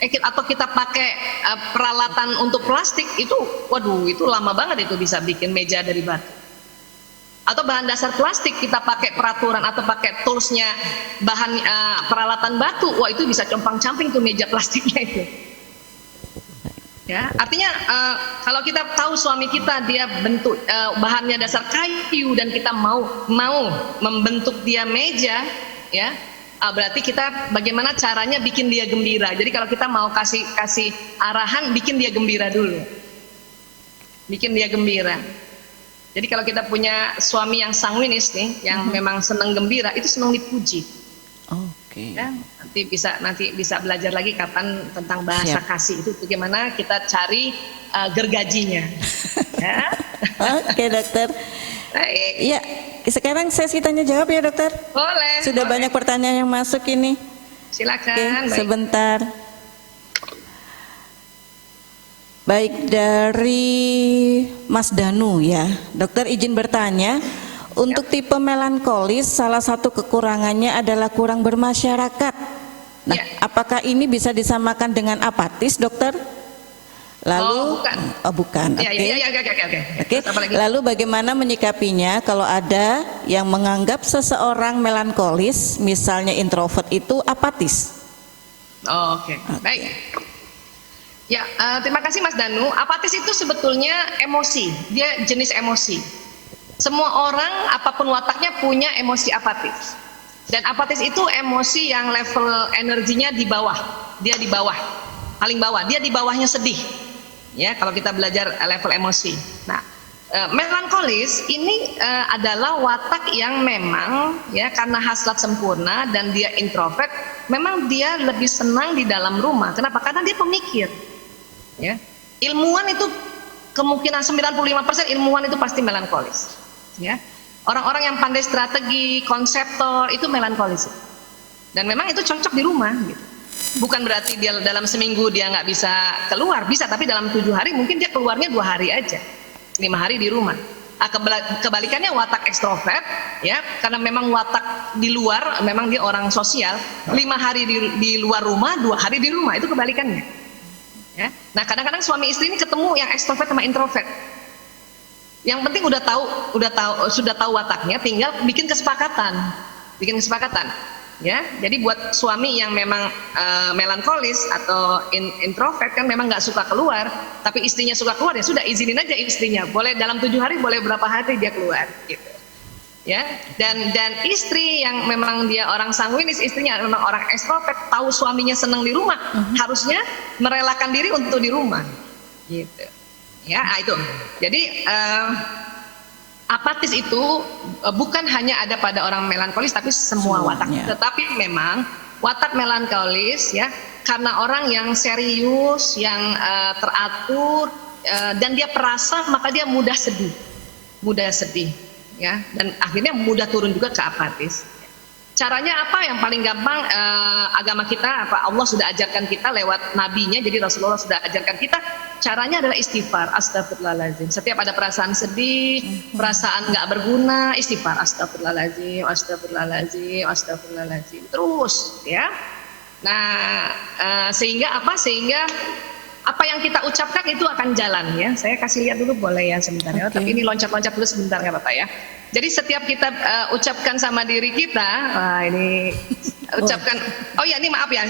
atau kita pakai peralatan untuk plastik, itu, waduh, itu lama banget itu bisa bikin meja dari batu. Atau bahan dasar plastik, kita pakai peraturan atau pakai toolsnya bahan peralatan batu, wah itu bisa compang-camping tuh meja plastiknya itu. Ya, artinya kalau kita tahu suami kita dia bentuk bahannya dasar kayu dan kita mau membentuk dia meja, ya berarti kita bagaimana caranya bikin dia gembira. Jadi kalau kita mau kasih arahan, bikin dia gembira dulu, bikin dia gembira. Jadi kalau kita punya suami yang sanguinis nih, yang memang senang gembira, itu senang dipuji. Oke. Ya, nanti bisa belajar lagi kapan tentang bahasa kasih itu bagaimana kita cari gergajinya. Ya. Oke, dokter. Baik. Ya, sekarang sesi tanya jawab ya dokter. Boleh. Sudah banyak pertanyaan yang masuk ini. Silakan. Oke, baik. sebentar. Baik, dari Mas Danu ya. Dokter izin bertanya. Untuk tipe melankolis, salah satu kekurangannya adalah kurang bermasyarakat. Nah, apakah ini bisa disamakan dengan apatis, dokter? Lalu, bukan. oh bukan, Ya, oke. oke. Oke, Terus apa lagi? lalu bagaimana menyikapinya kalau ada yang menganggap seseorang melankolis, misalnya introvert itu apatis? Oh, oke. Baik. Ya, terima kasih Mas Danu. Apatis itu sebetulnya emosi, dia jenis emosi. Semua orang apapun wataknya punya emosi apatis. Dan apatis itu emosi yang level energinya di bawah, dia di bawah, paling bawah, dia di bawahnya sedih. Ya, kalau kita belajar level emosi. Nah, melankolis ini adalah watak yang memang ya karena hasrat sempurna dan dia introvert, memang dia lebih senang di dalam rumah. Kenapa? Karena dia pemikir. Ya. Ilmuwan itu kemungkinan 95% ilmuwan itu pasti melankolis. Ya. Orang-orang yang pandai strategi, konseptor itu melankolis. Dan memang itu cocok di rumah gitu. Bukan berarti dia dalam seminggu dia nggak bisa keluar, bisa, tapi dalam 7 hari mungkin dia keluarnya 2 hari aja, 5 hari di rumah. Kebalikannya watak ekstrovert, ya, karena memang watak di luar, memang dia orang sosial, 5 hari di luar rumah, 2 hari di rumah, itu kebalikannya. Ya. Nah kadang-kadang suami istri ini ketemu yang ekstrovert sama introvert. Yang penting sudah tahu wataknya, tinggal bikin kesepakatan. Ya, jadi buat suami yang memang melankolis atau introvert kan memang nggak suka keluar, tapi istrinya suka keluar, ya sudah izinin aja istrinya. Boleh dalam 7 hari, boleh berapa hari dia keluar, gitu. Ya, dan istri yang memang dia orang sanguinis, istrinya memang orang ekstrovert, tahu suaminya senang di rumah, harusnya merelakan diri untuk di rumah, gitu. Ya, itu. Jadi apatis itu bukan hanya ada pada orang melankolis tapi semua watak. Tetapi memang watak melankolis ya karena orang yang serius, yang teratur dan dia perasa, maka dia mudah sedih ya, dan akhirnya mudah turun juga ke apatis. Caranya apa? Yang paling gampang, agama kita, Allah sudah ajarkan kita lewat nabinya, jadi Rasulullah sudah ajarkan kita, caranya adalah istighfar, astagfirullahaladzim. Setiap ada perasaan sedih, perasaan nggak berguna, istighfar, astagfirullahaladzim, astagfirullahaladzim, astagfirullahaladzim, terus ya. Nah, sehingga apa? Sehingga apa yang kita ucapkan itu akan jalan ya. Saya kasih lihat dulu boleh ya sebentar ya. Tapi ini loncat-loncat dulu sebentar nggak apa-apa ya. Jadi setiap kita ucapkan sama diri kita, ini ucapkan, oh ya ini maaf ya,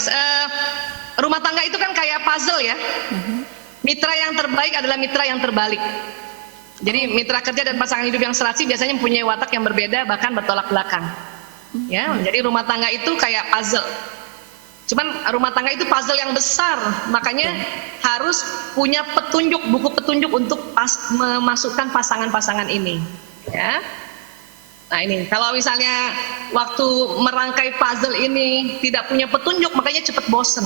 rumah tangga itu kan kayak puzzle ya. Mitra yang terbaik adalah mitra yang terbalik. Jadi mitra kerja dan pasangan hidup yang serasi biasanya mempunyai watak yang berbeda, bahkan bertolak belakang. Ya, jadi rumah tangga itu kayak puzzle. Cuman rumah tangga itu puzzle yang besar, makanya harus punya petunjuk, buku petunjuk untuk memasukkan pasangan-pasangan ini. Ya. Nah ini, kalau misalnya waktu merangkai puzzle ini tidak punya petunjuk, makanya cepat bosen.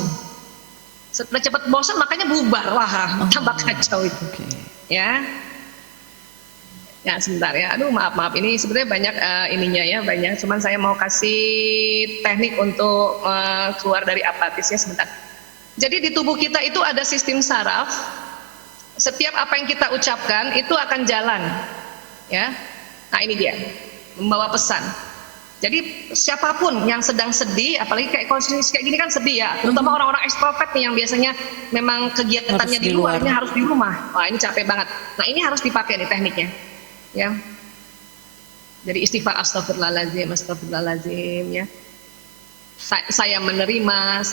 Setelah cepat bosen, makanya bubar, wah tambah kacau itu. Ya. Ya sebentar ya, aduh maaf ini sebenarnya banyak ininya ya, banyak. Cuman saya mau kasih teknik untuk keluar dari apatis ya sebentar. Jadi di tubuh kita itu ada sistem saraf. Setiap apa yang kita ucapkan itu akan jalan, ya. Nah ini dia, membawa pesan. Jadi siapapun yang sedang sedih, apalagi kayak gini kan sedih ya, terutama orang-orang ekstrovert nih yang biasanya memang kegiatannya di luar, ini harus di rumah. Wah ini capek banget. Nah ini harus dipakai nih tekniknya. Ya, jadi istighfar, astagfirullahaladzim, astagfirullahaladzim ya. Saya menerima,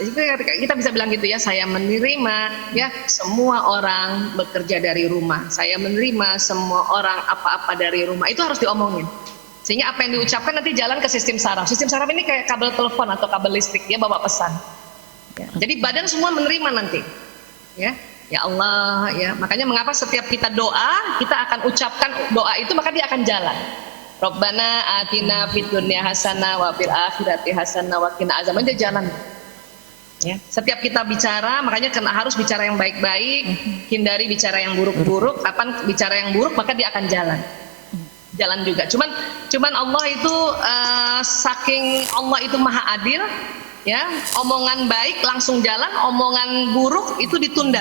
kita bisa bilang gitu ya, saya menerima ya semua orang bekerja dari rumah, saya menerima semua orang apa-apa dari rumah, itu harus diomongin. Sehingga apa yang diucapkan nanti jalan ke sistem saraf. Sistem saraf ini kayak kabel telepon atau kabel listrik, dia bawa pesan. Ya. Jadi badan semua menerima nanti. Ya. Ya Allah, ya. Makanya mengapa setiap kita doa, kita akan ucapkan doa itu, maka dia akan jalan. Rabbana atina fid dunya hasanah wa fil akhirati hasanah wa qina azaban, dia jalan. Ya. Setiap kita bicara, makanya harus bicara yang baik-baik, hindari bicara yang buruk-buruk. Kapan bicara yang buruk, maka dia akan jalan. Jalan juga. Cuman Allah itu saking Allah itu maha adil. Ya, omongan baik langsung jalan, omongan buruk itu ditunda.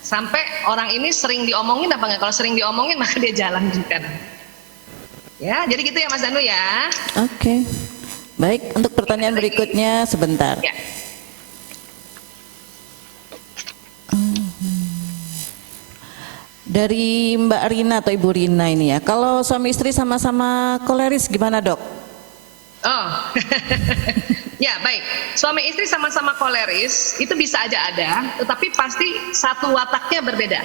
Sampai orang ini sering diomongin apa enggak? Kalau sering diomongin maka dia jalan juga. Ya, jadi gitu ya Mas Danu ya. Oke. Baik, untuk pertanyaan berikutnya sebentar. Ya. Dari Mbak Rina atau Ibu Rina ini ya, kalau suami istri sama-sama koleris gimana dok? Oh, ya baik. Suami istri sama-sama koleris itu bisa aja ada, tetapi pasti satu wataknya berbeda.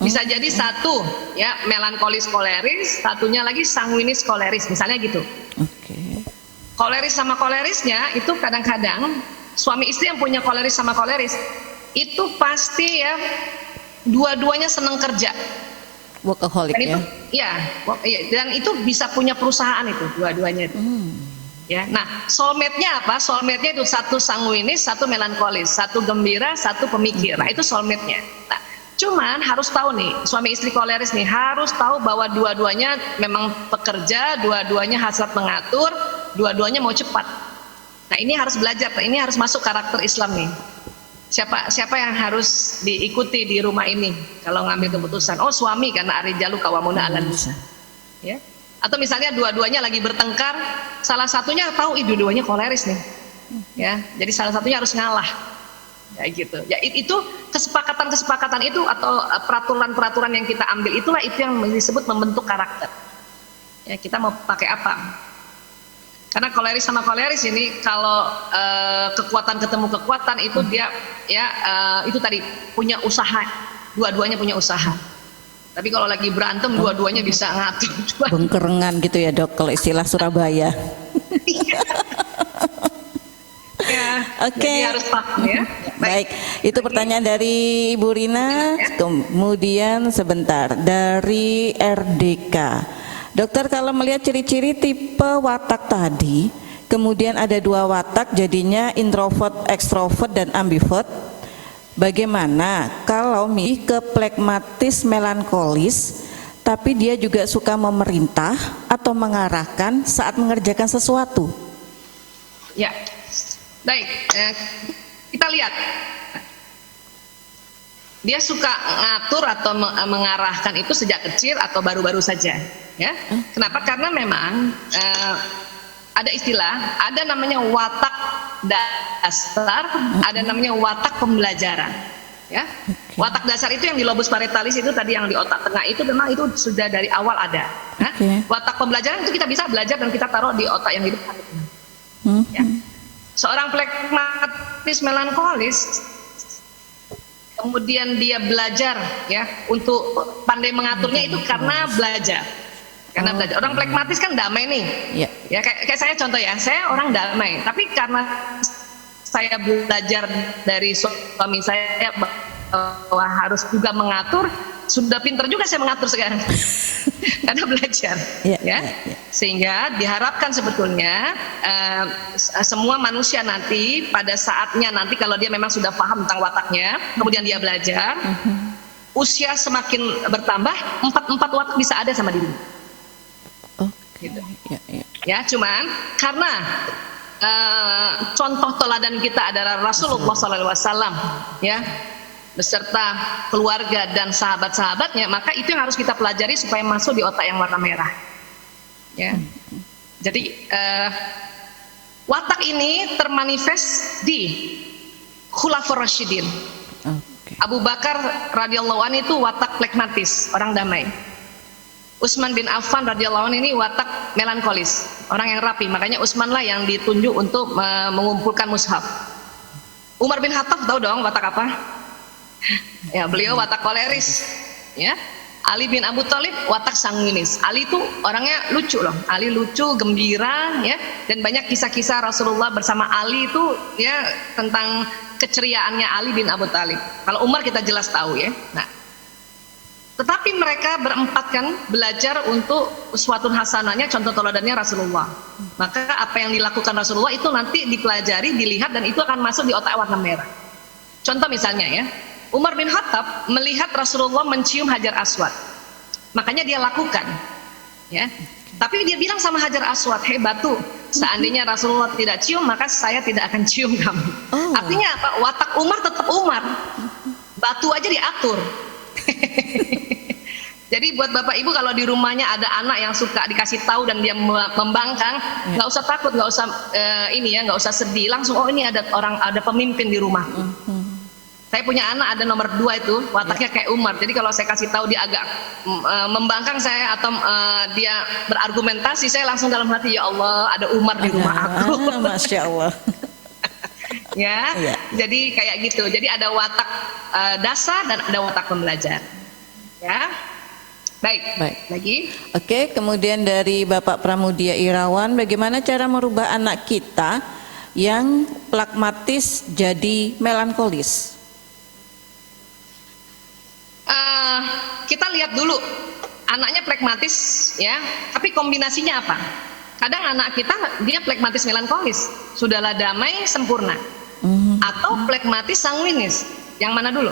Bisa jadi satu ya melankolis koleris, satunya lagi sanguinis koleris, misalnya gitu. Oke. Koleris sama kolerisnya itu kadang-kadang suami istri yang punya koleris sama koleris itu pasti ya dua-duanya senang kerja. Workaholic Dan itu ya. ya, dan itu bisa punya perusahaan itu dua-duanya. Ya, nah soulmate-nya apa? Soulmate-nya itu satu sanguinis, satu melankolis, satu gembira, satu pemikir. Nah itu soulmate-nya. Nah, cuman harus tahu nih, suami istri koleris nih harus tahu bahwa dua-duanya memang pekerja, dua-duanya hasrat mengatur, dua-duanya mau cepat. Nah ini harus belajar, ini harus masuk karakter Islam nih. Siapa yang harus diikuti di rumah ini kalau ngambil keputusan? Oh suami, karena ar-rijalu qawwamuna 'alan nisa. Ya. Atau misalnya dua-duanya lagi bertengkar, salah satunya tahu dua-duanya koleris nih. Ya, jadi salah satunya harus ngalah. Ya gitu. Ya itu kesepakatan itu atau peraturan-peraturan yang kita ambil itulah itu yang disebut membentuk karakter. Ya, kita mau pakai apa? Karena koleris sama koleris ini kalau kekuatan ketemu kekuatan itu dia ya itu tadi punya usaha, dua-duanya punya usaha. Tapi kalau lagi berantem dua-duanya bisa ngatur. Bengkerengan gitu ya dok, kalau istilah Surabaya. Ya, Oke. jadi harus paham ya. Baik, itu pertanyaan dari Ibu Rina. Kemudian sebentar dari RDK. Dokter, kalau melihat ciri-ciri tipe watak tadi, kemudian ada dua watak jadinya introvert, extrovert dan ambivert. Bagaimana kalau ke plekmatis melankolis, tapi dia juga suka memerintah atau mengarahkan saat mengerjakan sesuatu? Ya, baik. Kita lihat. Dia suka ngatur atau mengarahkan itu sejak kecil atau baru-baru saja, ya. Kenapa? Karena memang ada istilah, ada namanya watak dasar, ada namanya watak pembelajaran, ya. Watak dasar itu yang di lobus parietalis itu tadi yang di otak tengah itu memang itu sudah dari awal ada. Watak pembelajaran itu kita bisa belajar dan kita taruh di otak yang di depan. Ya. Seorang plekmatis melankolis kemudian dia belajar ya untuk pandai mengaturnya itu karena belajar. Karena belajar. Orang plekmatis kan damai nih. Ya kayak saya contoh ya, saya orang damai, tapi karena saya belajar dari suami saya bahwa harus juga mengatur, sudah pinter juga saya mengatur sekarang. Karena belajar ya. Sehingga diharapkan sebetulnya semua manusia nanti pada saatnya nanti kalau dia memang sudah paham tentang wataknya, kemudian dia belajar, usia semakin bertambah, empat watak bisa ada sama diri. Gitu. Ya, cuman karena contoh teladan kita adalah Rasulullah SAW, ya, beserta keluarga dan sahabat-sahabatnya, maka itu yang harus kita pelajari supaya masuk di otak yang warna merah. Ya, jadi watak ini termanifest di Khulafaur Rasyidin. Abu Bakar radhiyallahu anhu itu watak plekmatis, orang damai. Utsman bin Affan radhiyallahu anhu ini watak melankolis, orang yang rapi. Makanya Utsman lah yang ditunjuk untuk mengumpulkan mushaf. Umar bin Khattab tahu dong watak apa? Ya, beliau watak koleris. Ya. Ali bin Abu Thalib watak sanguinis. Ali itu orangnya lucu loh. Ali lucu, gembira, ya. Dan banyak kisah-kisah Rasulullah bersama Ali itu ya tentang keceriaannya Ali bin Abu Thalib. Kalau Umar kita jelas tahu ya. Nah, tetapi mereka berempat kan belajar untuk uswatun hasanahnya, contoh teladannya Rasulullah. Maka apa yang dilakukan Rasulullah itu nanti dipelajari, dilihat, dan itu akan masuk di otak warna merah. Contoh misalnya ya, Umar bin Khattab melihat Rasulullah mencium Hajar Aswad, makanya dia lakukan, ya. Tapi dia bilang sama Hajar Aswad, hei batu, seandainya Rasulullah tidak cium, maka saya tidak akan cium kamu. Artinya apa? Watak Umar tetap Umar, batu aja diatur. Jadi buat bapak ibu kalau di rumahnya ada anak yang suka dikasih tahu dan dia membangkang, nggak usah takut, nggak usah nggak usah sedih, langsung oh ini ada pemimpin di rumah. Saya punya anak ada nomor 2 itu, wataknya kayak Umar. Jadi kalau saya kasih tahu dia agak membangkang saya atau dia berargumentasi, saya langsung dalam hati, ya Allah, ada Umar di rumah aku. Masya Allah. Ya, jadi kayak gitu. Jadi ada watak dasar dan ada watak pembelajar. Ya, baik. Lagi. Oke, kemudian dari Bapak Pramudia Irawan, bagaimana cara merubah anak kita yang pragmatis jadi melankolis? Kita lihat dulu anaknya pragmatis ya, tapi kombinasinya apa? Kadang anak kita dia pragmatis melankolis, sudahlah damai sempurna, atau pragmatis sanguinis, yang mana dulu?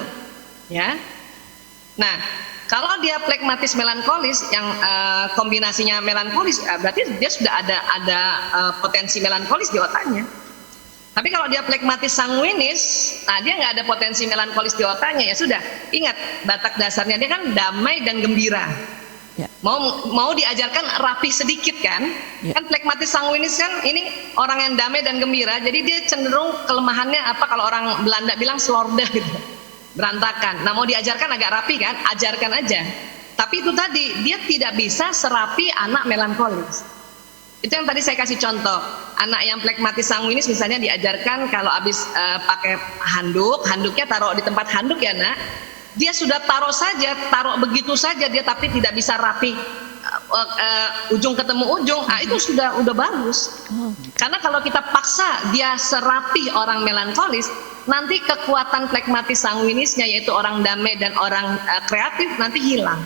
Ya, nah kalau dia pragmatis melankolis, yang kombinasinya melankolis, berarti dia sudah ada potensi melankolis di otaknya. Tapi kalau dia pragmatis sanguinis, nah dia nggak ada potensi melankolis di otaknya, ya sudah. Ingat, batak dasarnya dia kan damai dan gembira. Ya. Mau diajarkan rapi sedikit kan? Ya. Kan pragmatis sanguinis kan ini orang yang damai dan gembira, jadi dia cenderung kelemahannya apa kalau orang Belanda bilang slorde gitu, berantakan. Nah mau diajarkan agak rapi kan? Ajarkan aja. Tapi itu tadi dia tidak bisa serapi anak melankolis. Itu yang tadi saya kasih contoh, anak yang pragmatis sanguinis misalnya diajarkan kalau habis pakai handuknya taruh di tempat handuk ya nak, dia sudah taruh begitu saja dia, tapi tidak bisa rapi ujung ketemu ujung, itu udah bagus. Karena kalau kita paksa dia serapi orang melankolis, nanti kekuatan pragmatis sanguinisnya yaitu orang damai dan orang kreatif nanti hilang,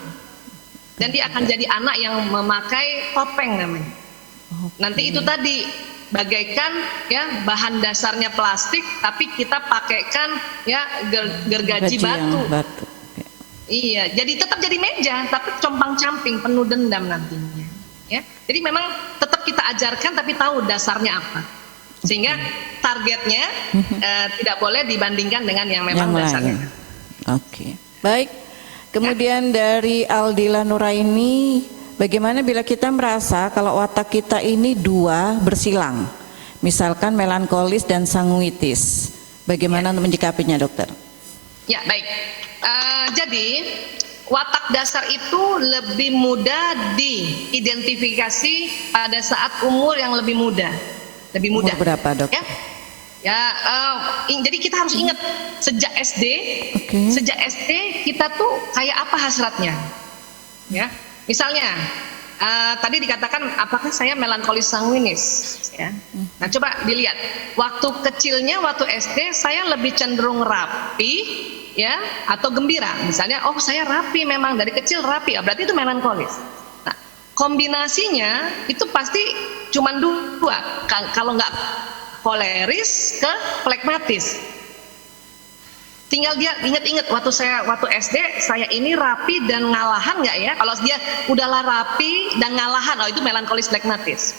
dan dia akan jadi anak yang memakai topeng namanya. Nanti itu tadi bagaikan ya bahan dasarnya plastik, tapi kita pakaikan ya gergaji batu. Iya, jadi tetap jadi meja, tapi compang-camping penuh dendam nantinya. Ya, jadi memang tetap kita ajarkan, tapi tahu dasarnya apa, sehingga targetnya tidak boleh dibandingkan dengan yang memang dasarnya. Oke, baik. Kemudian dari Aldila Nuraini, bagaimana bila kita merasa kalau watak kita ini dua bersilang, misalkan melankolis dan sanguitis, bagaimana untuk menyikapinya, dokter? Ya, baik. Jadi watak dasar itu lebih mudah diidentifikasi pada saat umur yang lebih muda. Umur berapa, dok? Jadi kita harus ingat sejak SD, sejak SD kita tuh kayak apa hasratnya, ya. Misalnya tadi dikatakan apakah saya melankolis sanguinis, ya. Nah coba dilihat waktu kecilnya, waktu SD saya lebih cenderung rapi, ya, atau gembira. Misalnya, oh saya rapi, memang dari kecil rapi, berarti itu melankolis. Nah kombinasinya itu pasti cuma dua, kalau nggak koleris ke pragmatis. Tinggal dia ingat-ingat waktu SD saya ini rapi dan ngalahan nggak ya? Kalau dia udahlah rapi dan ngalahan, oh itu melankolis pragmatis.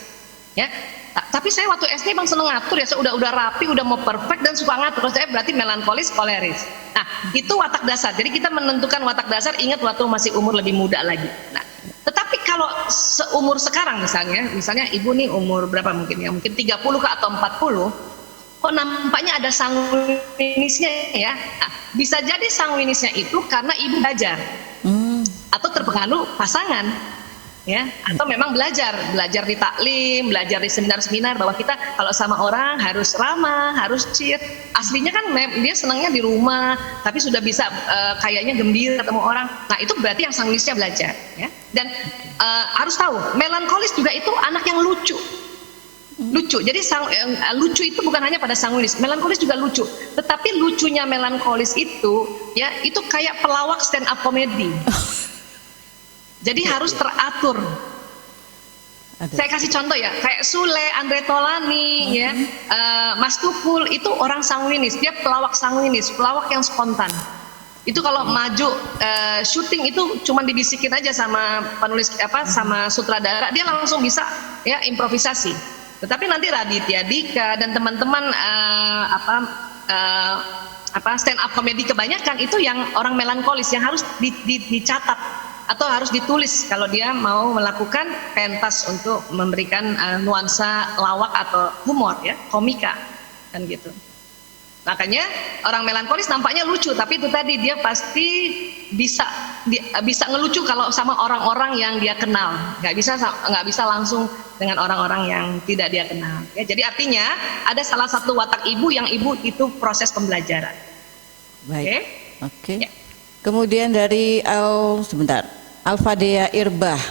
Ya. Tapi saya waktu SD bang seneng ngatur ya, saya udah rapi, udah mau perfect dan suka ngatur, saya berarti melankolis koleris. Nah itu watak dasar. Jadi kita menentukan watak dasar, ingat waktu masih umur lebih muda lagi. Nah, tetapi kalau seumur sekarang misalnya ibu nih umur berapa mungkin ya, mungkin 30 ke atau 40, kok nampaknya ada sanguinisnya ya. Nah, bisa jadi sanguinisnya itu karena ibu belajar atau terpengaruh pasangan, ya, atau memang belajar di taklim, belajar di seminar-seminar bahwa kita kalau sama orang harus ramah, harus cheer. Aslinya kan dia senangnya di rumah, tapi sudah bisa kayaknya gembira ketemu orang. Nah itu berarti yang sanguinisnya belajar, ya. Dan harus tahu melankolis juga itu anak yang lucu. Jadi lucu itu bukan hanya pada sanguinis, melankolis juga lucu. Tetapi lucunya melankolis itu, ya, itu kayak pelawak stand up comedy. Jadi harus teratur. Saya kasih contoh ya, kayak Sule, Andre Tolani, ya, Mas Tukul itu orang sanguinis, dia pelawak sanguinis, pelawak yang spontan. Itu kalau maju syuting itu cuma dibisikin aja sama penulis sama sutradara, dia langsung bisa ya improvisasi. Tetapi nanti Raditya Dika dan teman-teman stand up comedy kebanyakan itu yang orang melankolis yang harus dicatat atau harus ditulis kalau dia mau melakukan pentas untuk memberikan nuansa lawak atau humor, ya, komika, kan gitu. Makanya orang melankolis nampaknya lucu, tapi itu tadi dia pasti bisa ngelucu kalau sama orang-orang yang dia kenal. Nggak bisa langsung dengan orang-orang yang tidak dia kenal. Ya, jadi artinya ada salah satu watak ibu yang ibu itu proses pembelajaran. Baik. Oke. Ya. Kemudian dari Alfadea Irbah.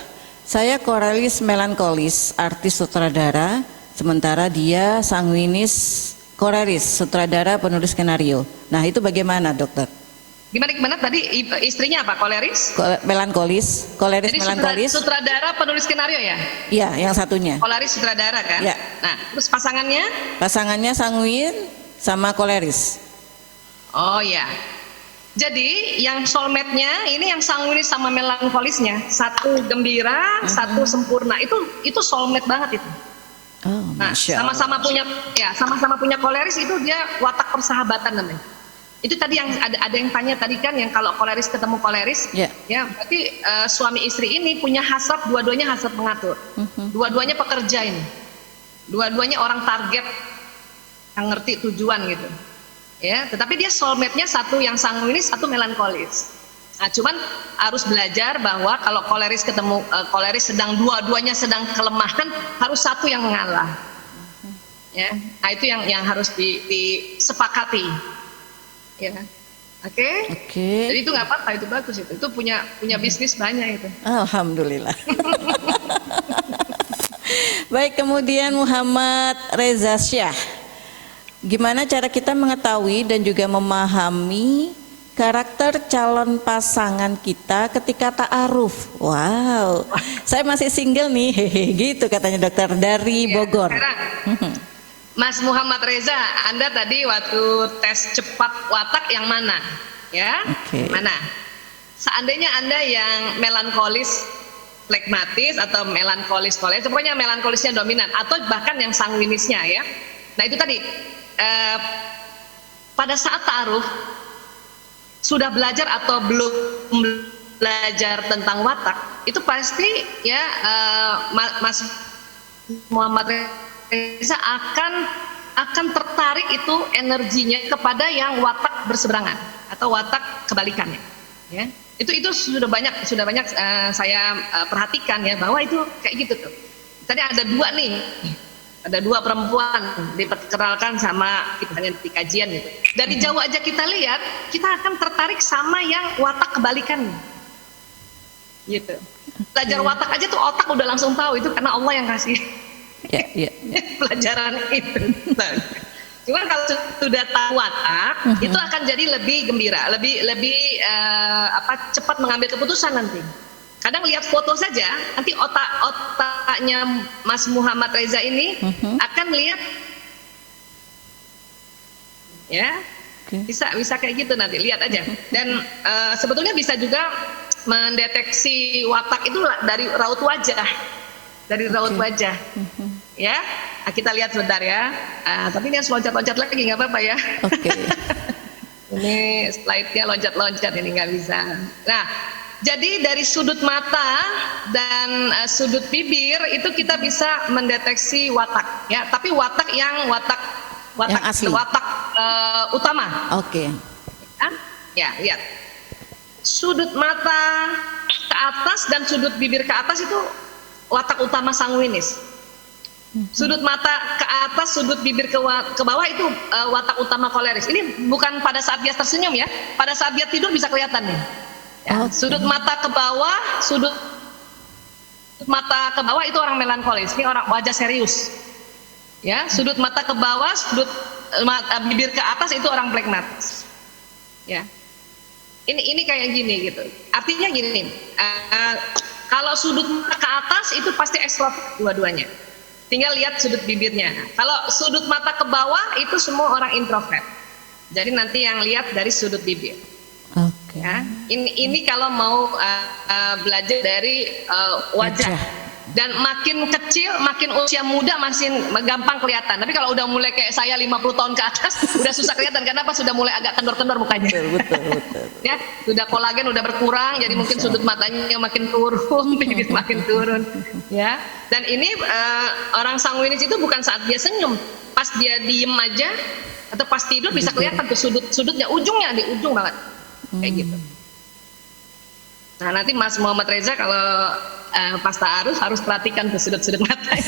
Saya koralis melankolis, artis sutradara, sementara dia sanguinis koralis, sutradara penulis skenario. Nah, itu bagaimana, dokter? Gimana tadi istrinya apa? Koleris? Melankolis, koleris jadi melankolis. Sutradara penulis skenario ya? Iya, yang satunya. Koleris sutradara kan? Ya. Nah, terus pasangannya? Pasangannya sanguin sama koleris. Oh ya. Jadi yang soulmate-nya ini yang sanguinis sama melankolisnya, satu gembira, satu sempurna. Itu soulmate banget itu. Oh, nah, sama-sama punya koleris, itu dia watak persahabatan namanya. Itu tadi yang ada yang tanya tadi kan, yang kalau koleris ketemu koleris, ya berarti suami istri ini punya hasrat, dua-duanya hasrat mengatur, dua-duanya pekerja ini, dua-duanya orang target yang ngerti tujuan gitu. Ya, tetapi dia soulmate-nya satu yang sanguinis, satu melankolis. Nah, cuman harus belajar bahwa kalau koleris ketemu koleris sedang dua-duanya sedang kelemahan, harus satu yang mengalah. Ya, nah itu yang harus disepakati. Ya, oke. Jadi itu nggak apa-apa, itu bagus itu. Itu punya bisnis banyak itu. Alhamdulillah. Baik, kemudian Muhammad Reza Syah. Gimana cara kita mengetahui dan juga memahami karakter calon pasangan kita ketika ta'aruf? Wow, saya masih single nih, hehe, gitu katanya dokter dari Bogor. Sekarang, Mas Muhammad Reza, Anda tadi waktu tes cepat watak yang mana? Ya, mana? Seandainya Anda yang melankolis, flegmatis atau melankolis koleris, pokoknya melankolisnya dominan, atau bahkan yang sanguinisnya ya. Nah itu tadi, pada saat ta'aruf, sudah belajar atau belum belajar tentang watak, itu pasti ya Mas Muhammad Reza akan tertarik itu energinya kepada yang watak berseberangan atau watak kebalikannya. Ya, itu sudah banyak saya perhatikan ya, bahwa itu kayak gitu tuh. Tadi ada dua perempuan diperkenalkan sama kita di kajian gitu. Dari jauh aja kita lihat, kita akan tertarik sama yang watak kebalikannya. Gitu. Belajar watak aja tuh otak udah langsung tahu, itu karena Allah yang kasih pelajaran itu. Cuman kalau sudah tahu watak, itu akan jadi lebih gembira, lebih cepat mengambil keputusan nanti. Kadang lihat foto saja, nanti otaknya Mas Muhammad Reza ini akan lihat, ya, bisa kayak gitu nanti, lihat aja. Dan sebetulnya bisa juga mendeteksi watak itu dari raut wajah, ya. Nah, kita lihat sebentar ya. Tapi ini loncat-loncat lagi nggak apa-apa ya. Ini slide-nya loncat-loncat, ini nggak bisa. Nah. Jadi dari sudut mata dan sudut bibir itu kita bisa mendeteksi watak, ya. Tapi watak yang asli, watak utama. Ya, lihat. Sudut mata ke atas dan sudut bibir ke atas itu watak utama sanguinis. Sudut mata ke atas, sudut bibir ke bawah itu watak utama koleris. Ini bukan pada saat dia tersenyum ya, pada saat dia tidur bisa kelihatan nih. Ya, sudut mata ke bawah, sudut mata ke bawah itu orang melankolis, ini orang wajah serius. Ya, sudut mata ke bawah, sudut bibir ke atas itu orang flegmatis. Ya, ini kayak gini gitu. Artinya gini, kalau sudut mata ke atas itu pasti ekstrovert dua-duanya. Tinggal lihat sudut bibirnya. Kalau sudut mata ke bawah itu semua orang introvert. Jadi nanti yang lihat dari sudut bibir. Ya, ini kalau mau belajar dari wajah. Dan makin kecil, makin usia muda masih gampang kelihatan. Tapi kalau udah mulai kayak saya 50 tahun ke atas, udah susah kelihatan. Karena sudah mulai agak kendor-kendor mukanya. Betul. Ya, sudah kolagen udah berkurang, jadi mungkin sudut matanya makin turun, bibir makin turun. Ya, dan ini orang sanguinis itu bukan saat dia senyum, pas dia diem aja, Atau pas tidur bisa kelihatan tuh sudutnya, ujungnya di ujung banget, kayak gitu. Nah nanti Mas Muhammad Reza kalau pas ta'aruf harus perhatikan tuh sudut-sudut matanya.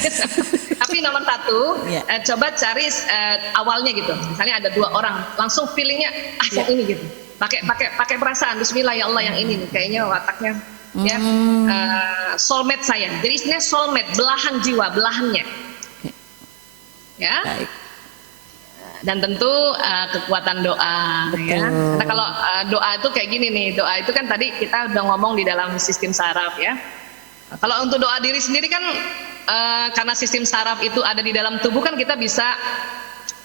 Tapi nomor satu, coba cari awalnya gitu. Misalnya ada 2 orang, langsung feelingnya yang ini gitu. Pakai perasaan, Bismillah ya Allah yang ini nih, kayaknya wataknya ya soulmate saya. Jadi istilahnya soulmate, belahan jiwa, belahannya. Ya. Baik. Dan tentu kekuatan doa. Betul. Ya. Karena kalau doa itu kayak gini nih, doa itu kan tadi kita udah ngomong di dalam sistem saraf ya. Kalau untuk doa diri sendiri kan karena sistem saraf itu ada di dalam tubuh kan kita bisa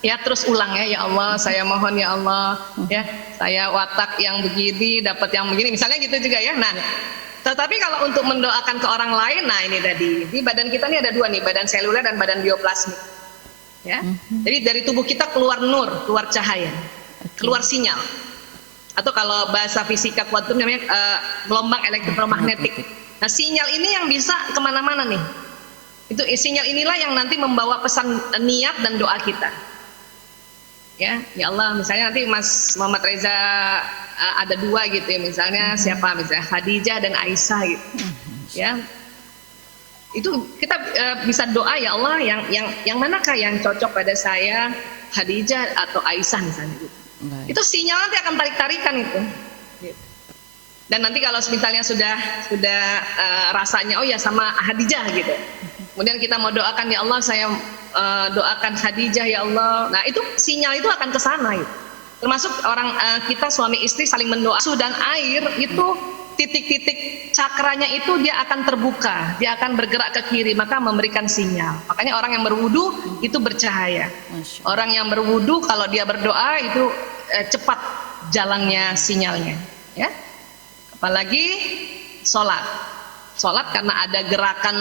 ya terus ulang ya Allah saya mohon ya Allah ya saya watak yang begini dapat yang begini misalnya gitu juga ya. Nah tetapi kalau untuk mendoakan ke orang lain, nah ini tadi di badan kita ini ada 2 nih, badan seluler dan badan bioplasmik ya. Jadi dari tubuh kita keluar nur, keluar cahaya, keluar sinyal, atau kalau bahasa fisika kuantum namanya gelombang elektromagnetik. Nah sinyal ini yang bisa kemana-mana nih. Itu sinyal inilah yang nanti membawa pesan niat dan doa kita. Ya Allah, misalnya nanti Mas Muhammad Reza ada 2 gitu ya, misalnya siapa, misalnya Khadijah dan Aisyah gitu. Ya, itu kita bisa doa ya Allah yang manakah yang cocok pada saya, Khadijah atau Aisyah misalnya gitu. Itu sinyal nanti akan tarik-tarikan itu. Dan nanti kalau misalnya sudah rasanya oh ya sama Khadijah gitu. Kemudian kita mau doakan ya Allah saya doakan Khadijah ya Allah. Nah itu sinyal itu akan ke sana gitu. Termasuk orang kita suami istri saling mendoa. Susu dan air itu titik-titik cakranya itu dia akan terbuka, dia akan bergerak ke kiri maka memberikan sinyal. Makanya orang yang berwudu itu bercahaya. Orang yang berwudu kalau dia berdoa itu cepat jalannya sinyalnya. Ya. Apalagi sholat karena ada gerakan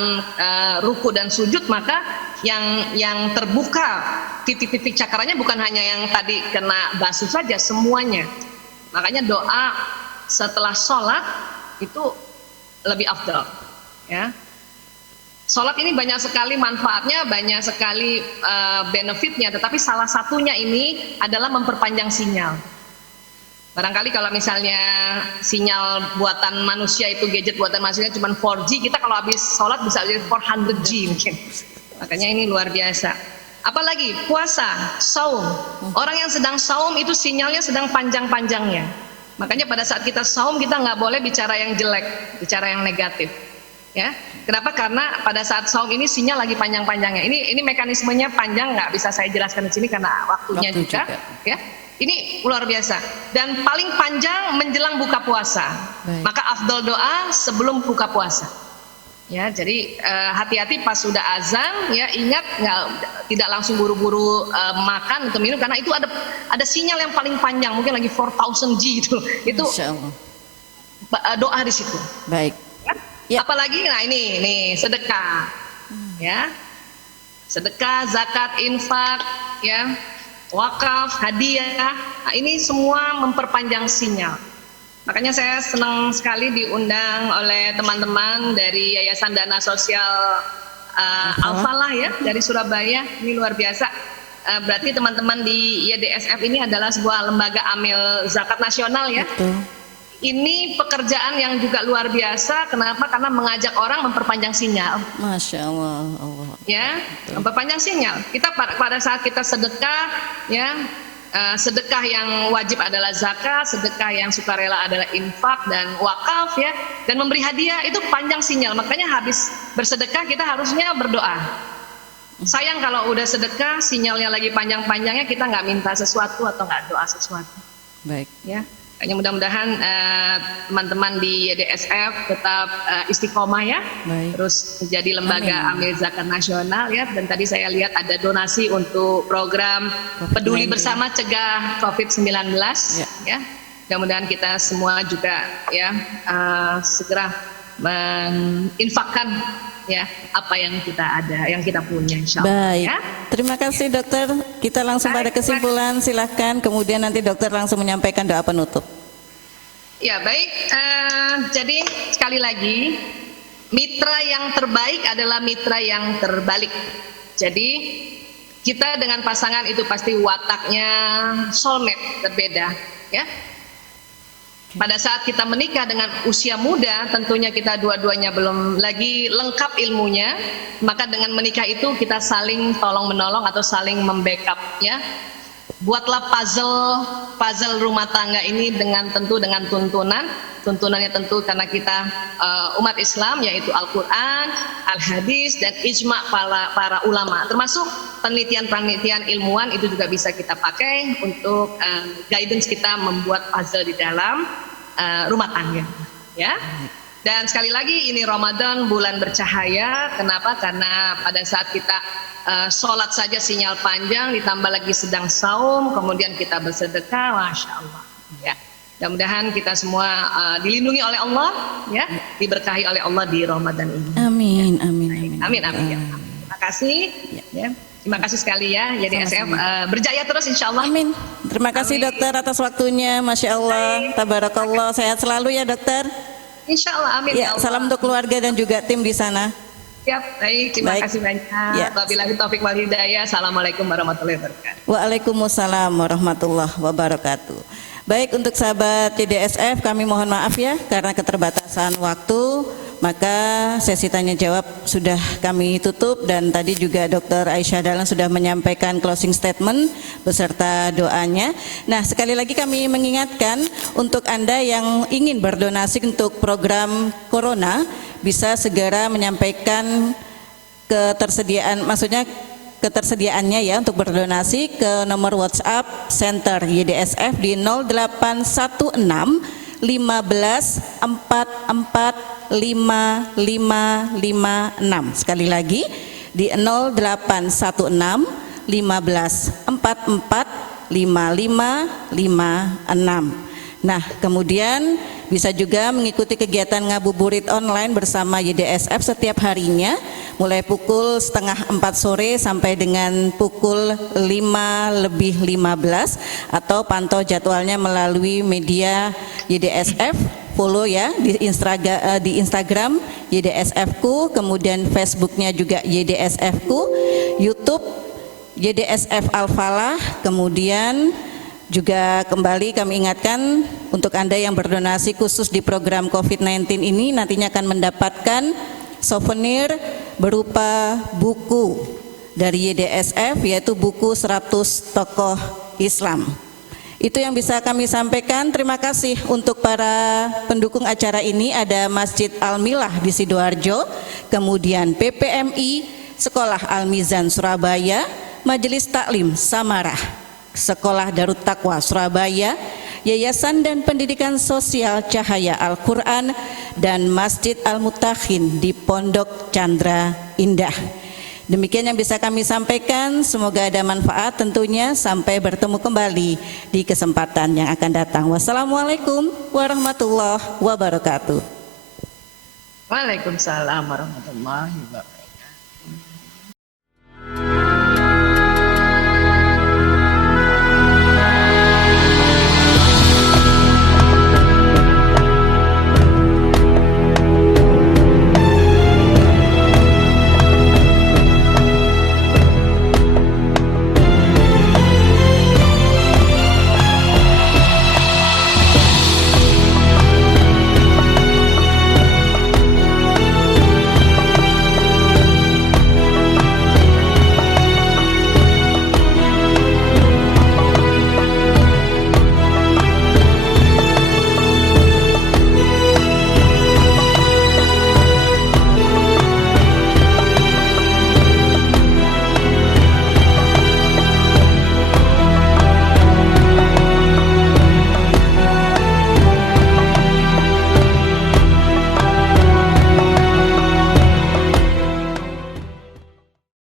ruku dan sujud maka yang terbuka titik-titik cakranya bukan hanya yang tadi kena basuh saja, semuanya. Makanya doa setelah sholat itu lebih afdal ya. Sholat ini banyak sekali manfaatnya, banyak sekali benefitnya, tetapi salah satunya ini adalah memperpanjang sinyal. Barangkali kalau misalnya sinyal buatan manusia itu gadget buatan manusia cuma 4G, kita kalau habis sholat bisa jadi 400G mungkin. Makanya ini luar biasa. Apalagi puasa, saum. Orang yang sedang saum itu sinyalnya sedang panjang-panjangnya. Makanya pada saat kita saum kita nggak boleh bicara yang jelek, bicara yang negatif. Ya, kenapa? Karena pada saat saum ini sinyal lagi panjang-panjangnya. Ini mekanismenya panjang, nggak bisa saya jelaskan di sini karena waktunya juga. Ya. Ini luar biasa dan paling panjang menjelang buka puasa. Maka afdal doa sebelum buka puasa. Ya, jadi hati-hati pas sudah azan ya ingat tidak langsung buru-buru makan atau minum karena itu ada sinyal yang paling panjang mungkin lagi 4000 G itu. Itu doa di situ. Baik. Ya. Apalagi nah ini sedekah. Ya. Sedekah, zakat, infak ya. Wakaf, hadiah, nah ini semua memperpanjang sinyal. Makanya saya senang sekali diundang oleh teman-teman dari Yayasan Dana Sosial Al-Falah ya dari Surabaya. Ini luar biasa. Berarti teman-teman di YDSF ini adalah sebuah lembaga amil zakat nasional ya. Betul. Ini pekerjaan yang juga luar biasa. Kenapa? Karena mengajak orang memperpanjang sinyal. Masya Allah. Ya, betul. Memperpanjang sinyal. Kita pada saat kita sedekah, ya, sedekah yang wajib adalah zakat, sedekah yang sukarela adalah infak dan wakaf ya, dan memberi hadiah itu panjang sinyal. Makanya habis bersedekah kita harusnya berdoa. Sayang kalau udah sedekah sinyalnya lagi panjang-panjangnya kita nggak minta sesuatu atau nggak doa sesuatu. Baik. Ya. Hanya mudah-mudahan teman-teman di YDSF tetap istiqomah ya. Baik. Terus menjadi lembaga amil zakat nasional ya. Dan tadi saya lihat ada donasi untuk program Peduli Bersama Cegah COVID-19 ya. Mudah-mudahan kita semua juga ya segera menginfakkan ya apa yang kita ada, yang kita punya insya Allah. Baik. Ya. Terima kasih dokter. Kita langsung pada kesimpulan, silahkan. Kemudian nanti dokter langsung menyampaikan doa penutup. Ya baik. Jadi sekali lagi mitra yang terbaik adalah mitra yang terbalik. Jadi kita dengan pasangan itu pasti wataknya soulmate, berbeda, ya. Pada saat kita menikah dengan usia muda, tentunya kita dua-duanya belum lagi lengkap ilmunya, maka dengan menikah itu kita saling tolong menolong atau saling membackup, ya. Buatlah puzzle rumah tangga ini tentu dengan tuntunannya tentu karena kita umat Islam, yaitu Al-Quran, Al-Hadis, dan ijma para ulama, termasuk penelitian ilmuwan itu juga bisa kita pakai untuk guidance kita membuat puzzle di dalam rumah tangga, ya. Dan sekali lagi ini Ramadan, bulan bercahaya. Kenapa? Karena pada saat kita sholat saja sinyal panjang, ditambah lagi sedang saum, kemudian kita bersedekah, masya Allah, ya. Mudah-mudahan kita semua dilindungi oleh Allah, ya, diberkahi oleh Allah di Ramadan ini. Amin, ya. amin, amin, amin, ya. Terima kasih, ya. Terima kasih sekali ya, jadi SF berjaya terus insya Allah. Amin. Terima kasih dokter atas waktunya, masya Allah, tabarakallah, sehat selalu ya dokter. Insya Allah, amin. Ya, salam untuk keluarga dan juga tim di sana. Siap, baik, terima kasih banyak. Ya. Wabillahi taufik wal hidayah. Assalamualaikum warahmatullahi wabarakatuh. Waalaikumsalam warahmatullahi wabarakatuh. Baik, untuk sahabat YDSF kami mohon maaf ya karena keterbatasan waktu, maka sesi tanya jawab sudah kami tutup dan tadi juga Dr. Aisyah Dahlan sudah menyampaikan closing statement beserta doanya. Nah, sekali lagi kami mengingatkan untuk Anda yang ingin berdonasi untuk program Corona bisa segera menyampaikan ketersediaannya ya untuk berdonasi ke nomor WhatsApp Center YDSF di 0816 15 44 5556. Sekali lagi di 0816 15 44 5556. Nah, kemudian bisa juga mengikuti kegiatan ngabuburit online bersama YDSF setiap harinya mulai pukul 3:30 sore sampai dengan pukul 5:15 atau pantau jadwalnya melalui media YDSF, follow ya di Instagram YDSF-ku, kemudian Facebooknya juga YDSF-ku, YouTube YDSF Al-Falah, kemudian juga kembali kami ingatkan untuk Anda yang berdonasi khusus di program COVID-19 ini nantinya akan mendapatkan souvenir berupa buku dari YDSF, yaitu buku 100 tokoh Islam. Itu yang bisa kami sampaikan. Terima kasih untuk para pendukung acara ini. Ada Masjid Al-Milah di Sidoarjo, kemudian PPMI, Sekolah Al-Mizan Surabaya, Majelis Taklim Samarah, Sekolah Darut Taqwa Surabaya, Yayasan dan Pendidikan Sosial Cahaya Al-Quran, dan Masjid Al-Mutakhin di Pondok Chandra Indah. Demikian yang bisa kami sampaikan, semoga ada manfaat tentunya. Sampai bertemu kembali di kesempatan yang akan datang. Wassalamualaikum warahmatullahi wabarakatuh. Waalaikumsalam warahmatullahi wabarakatuh.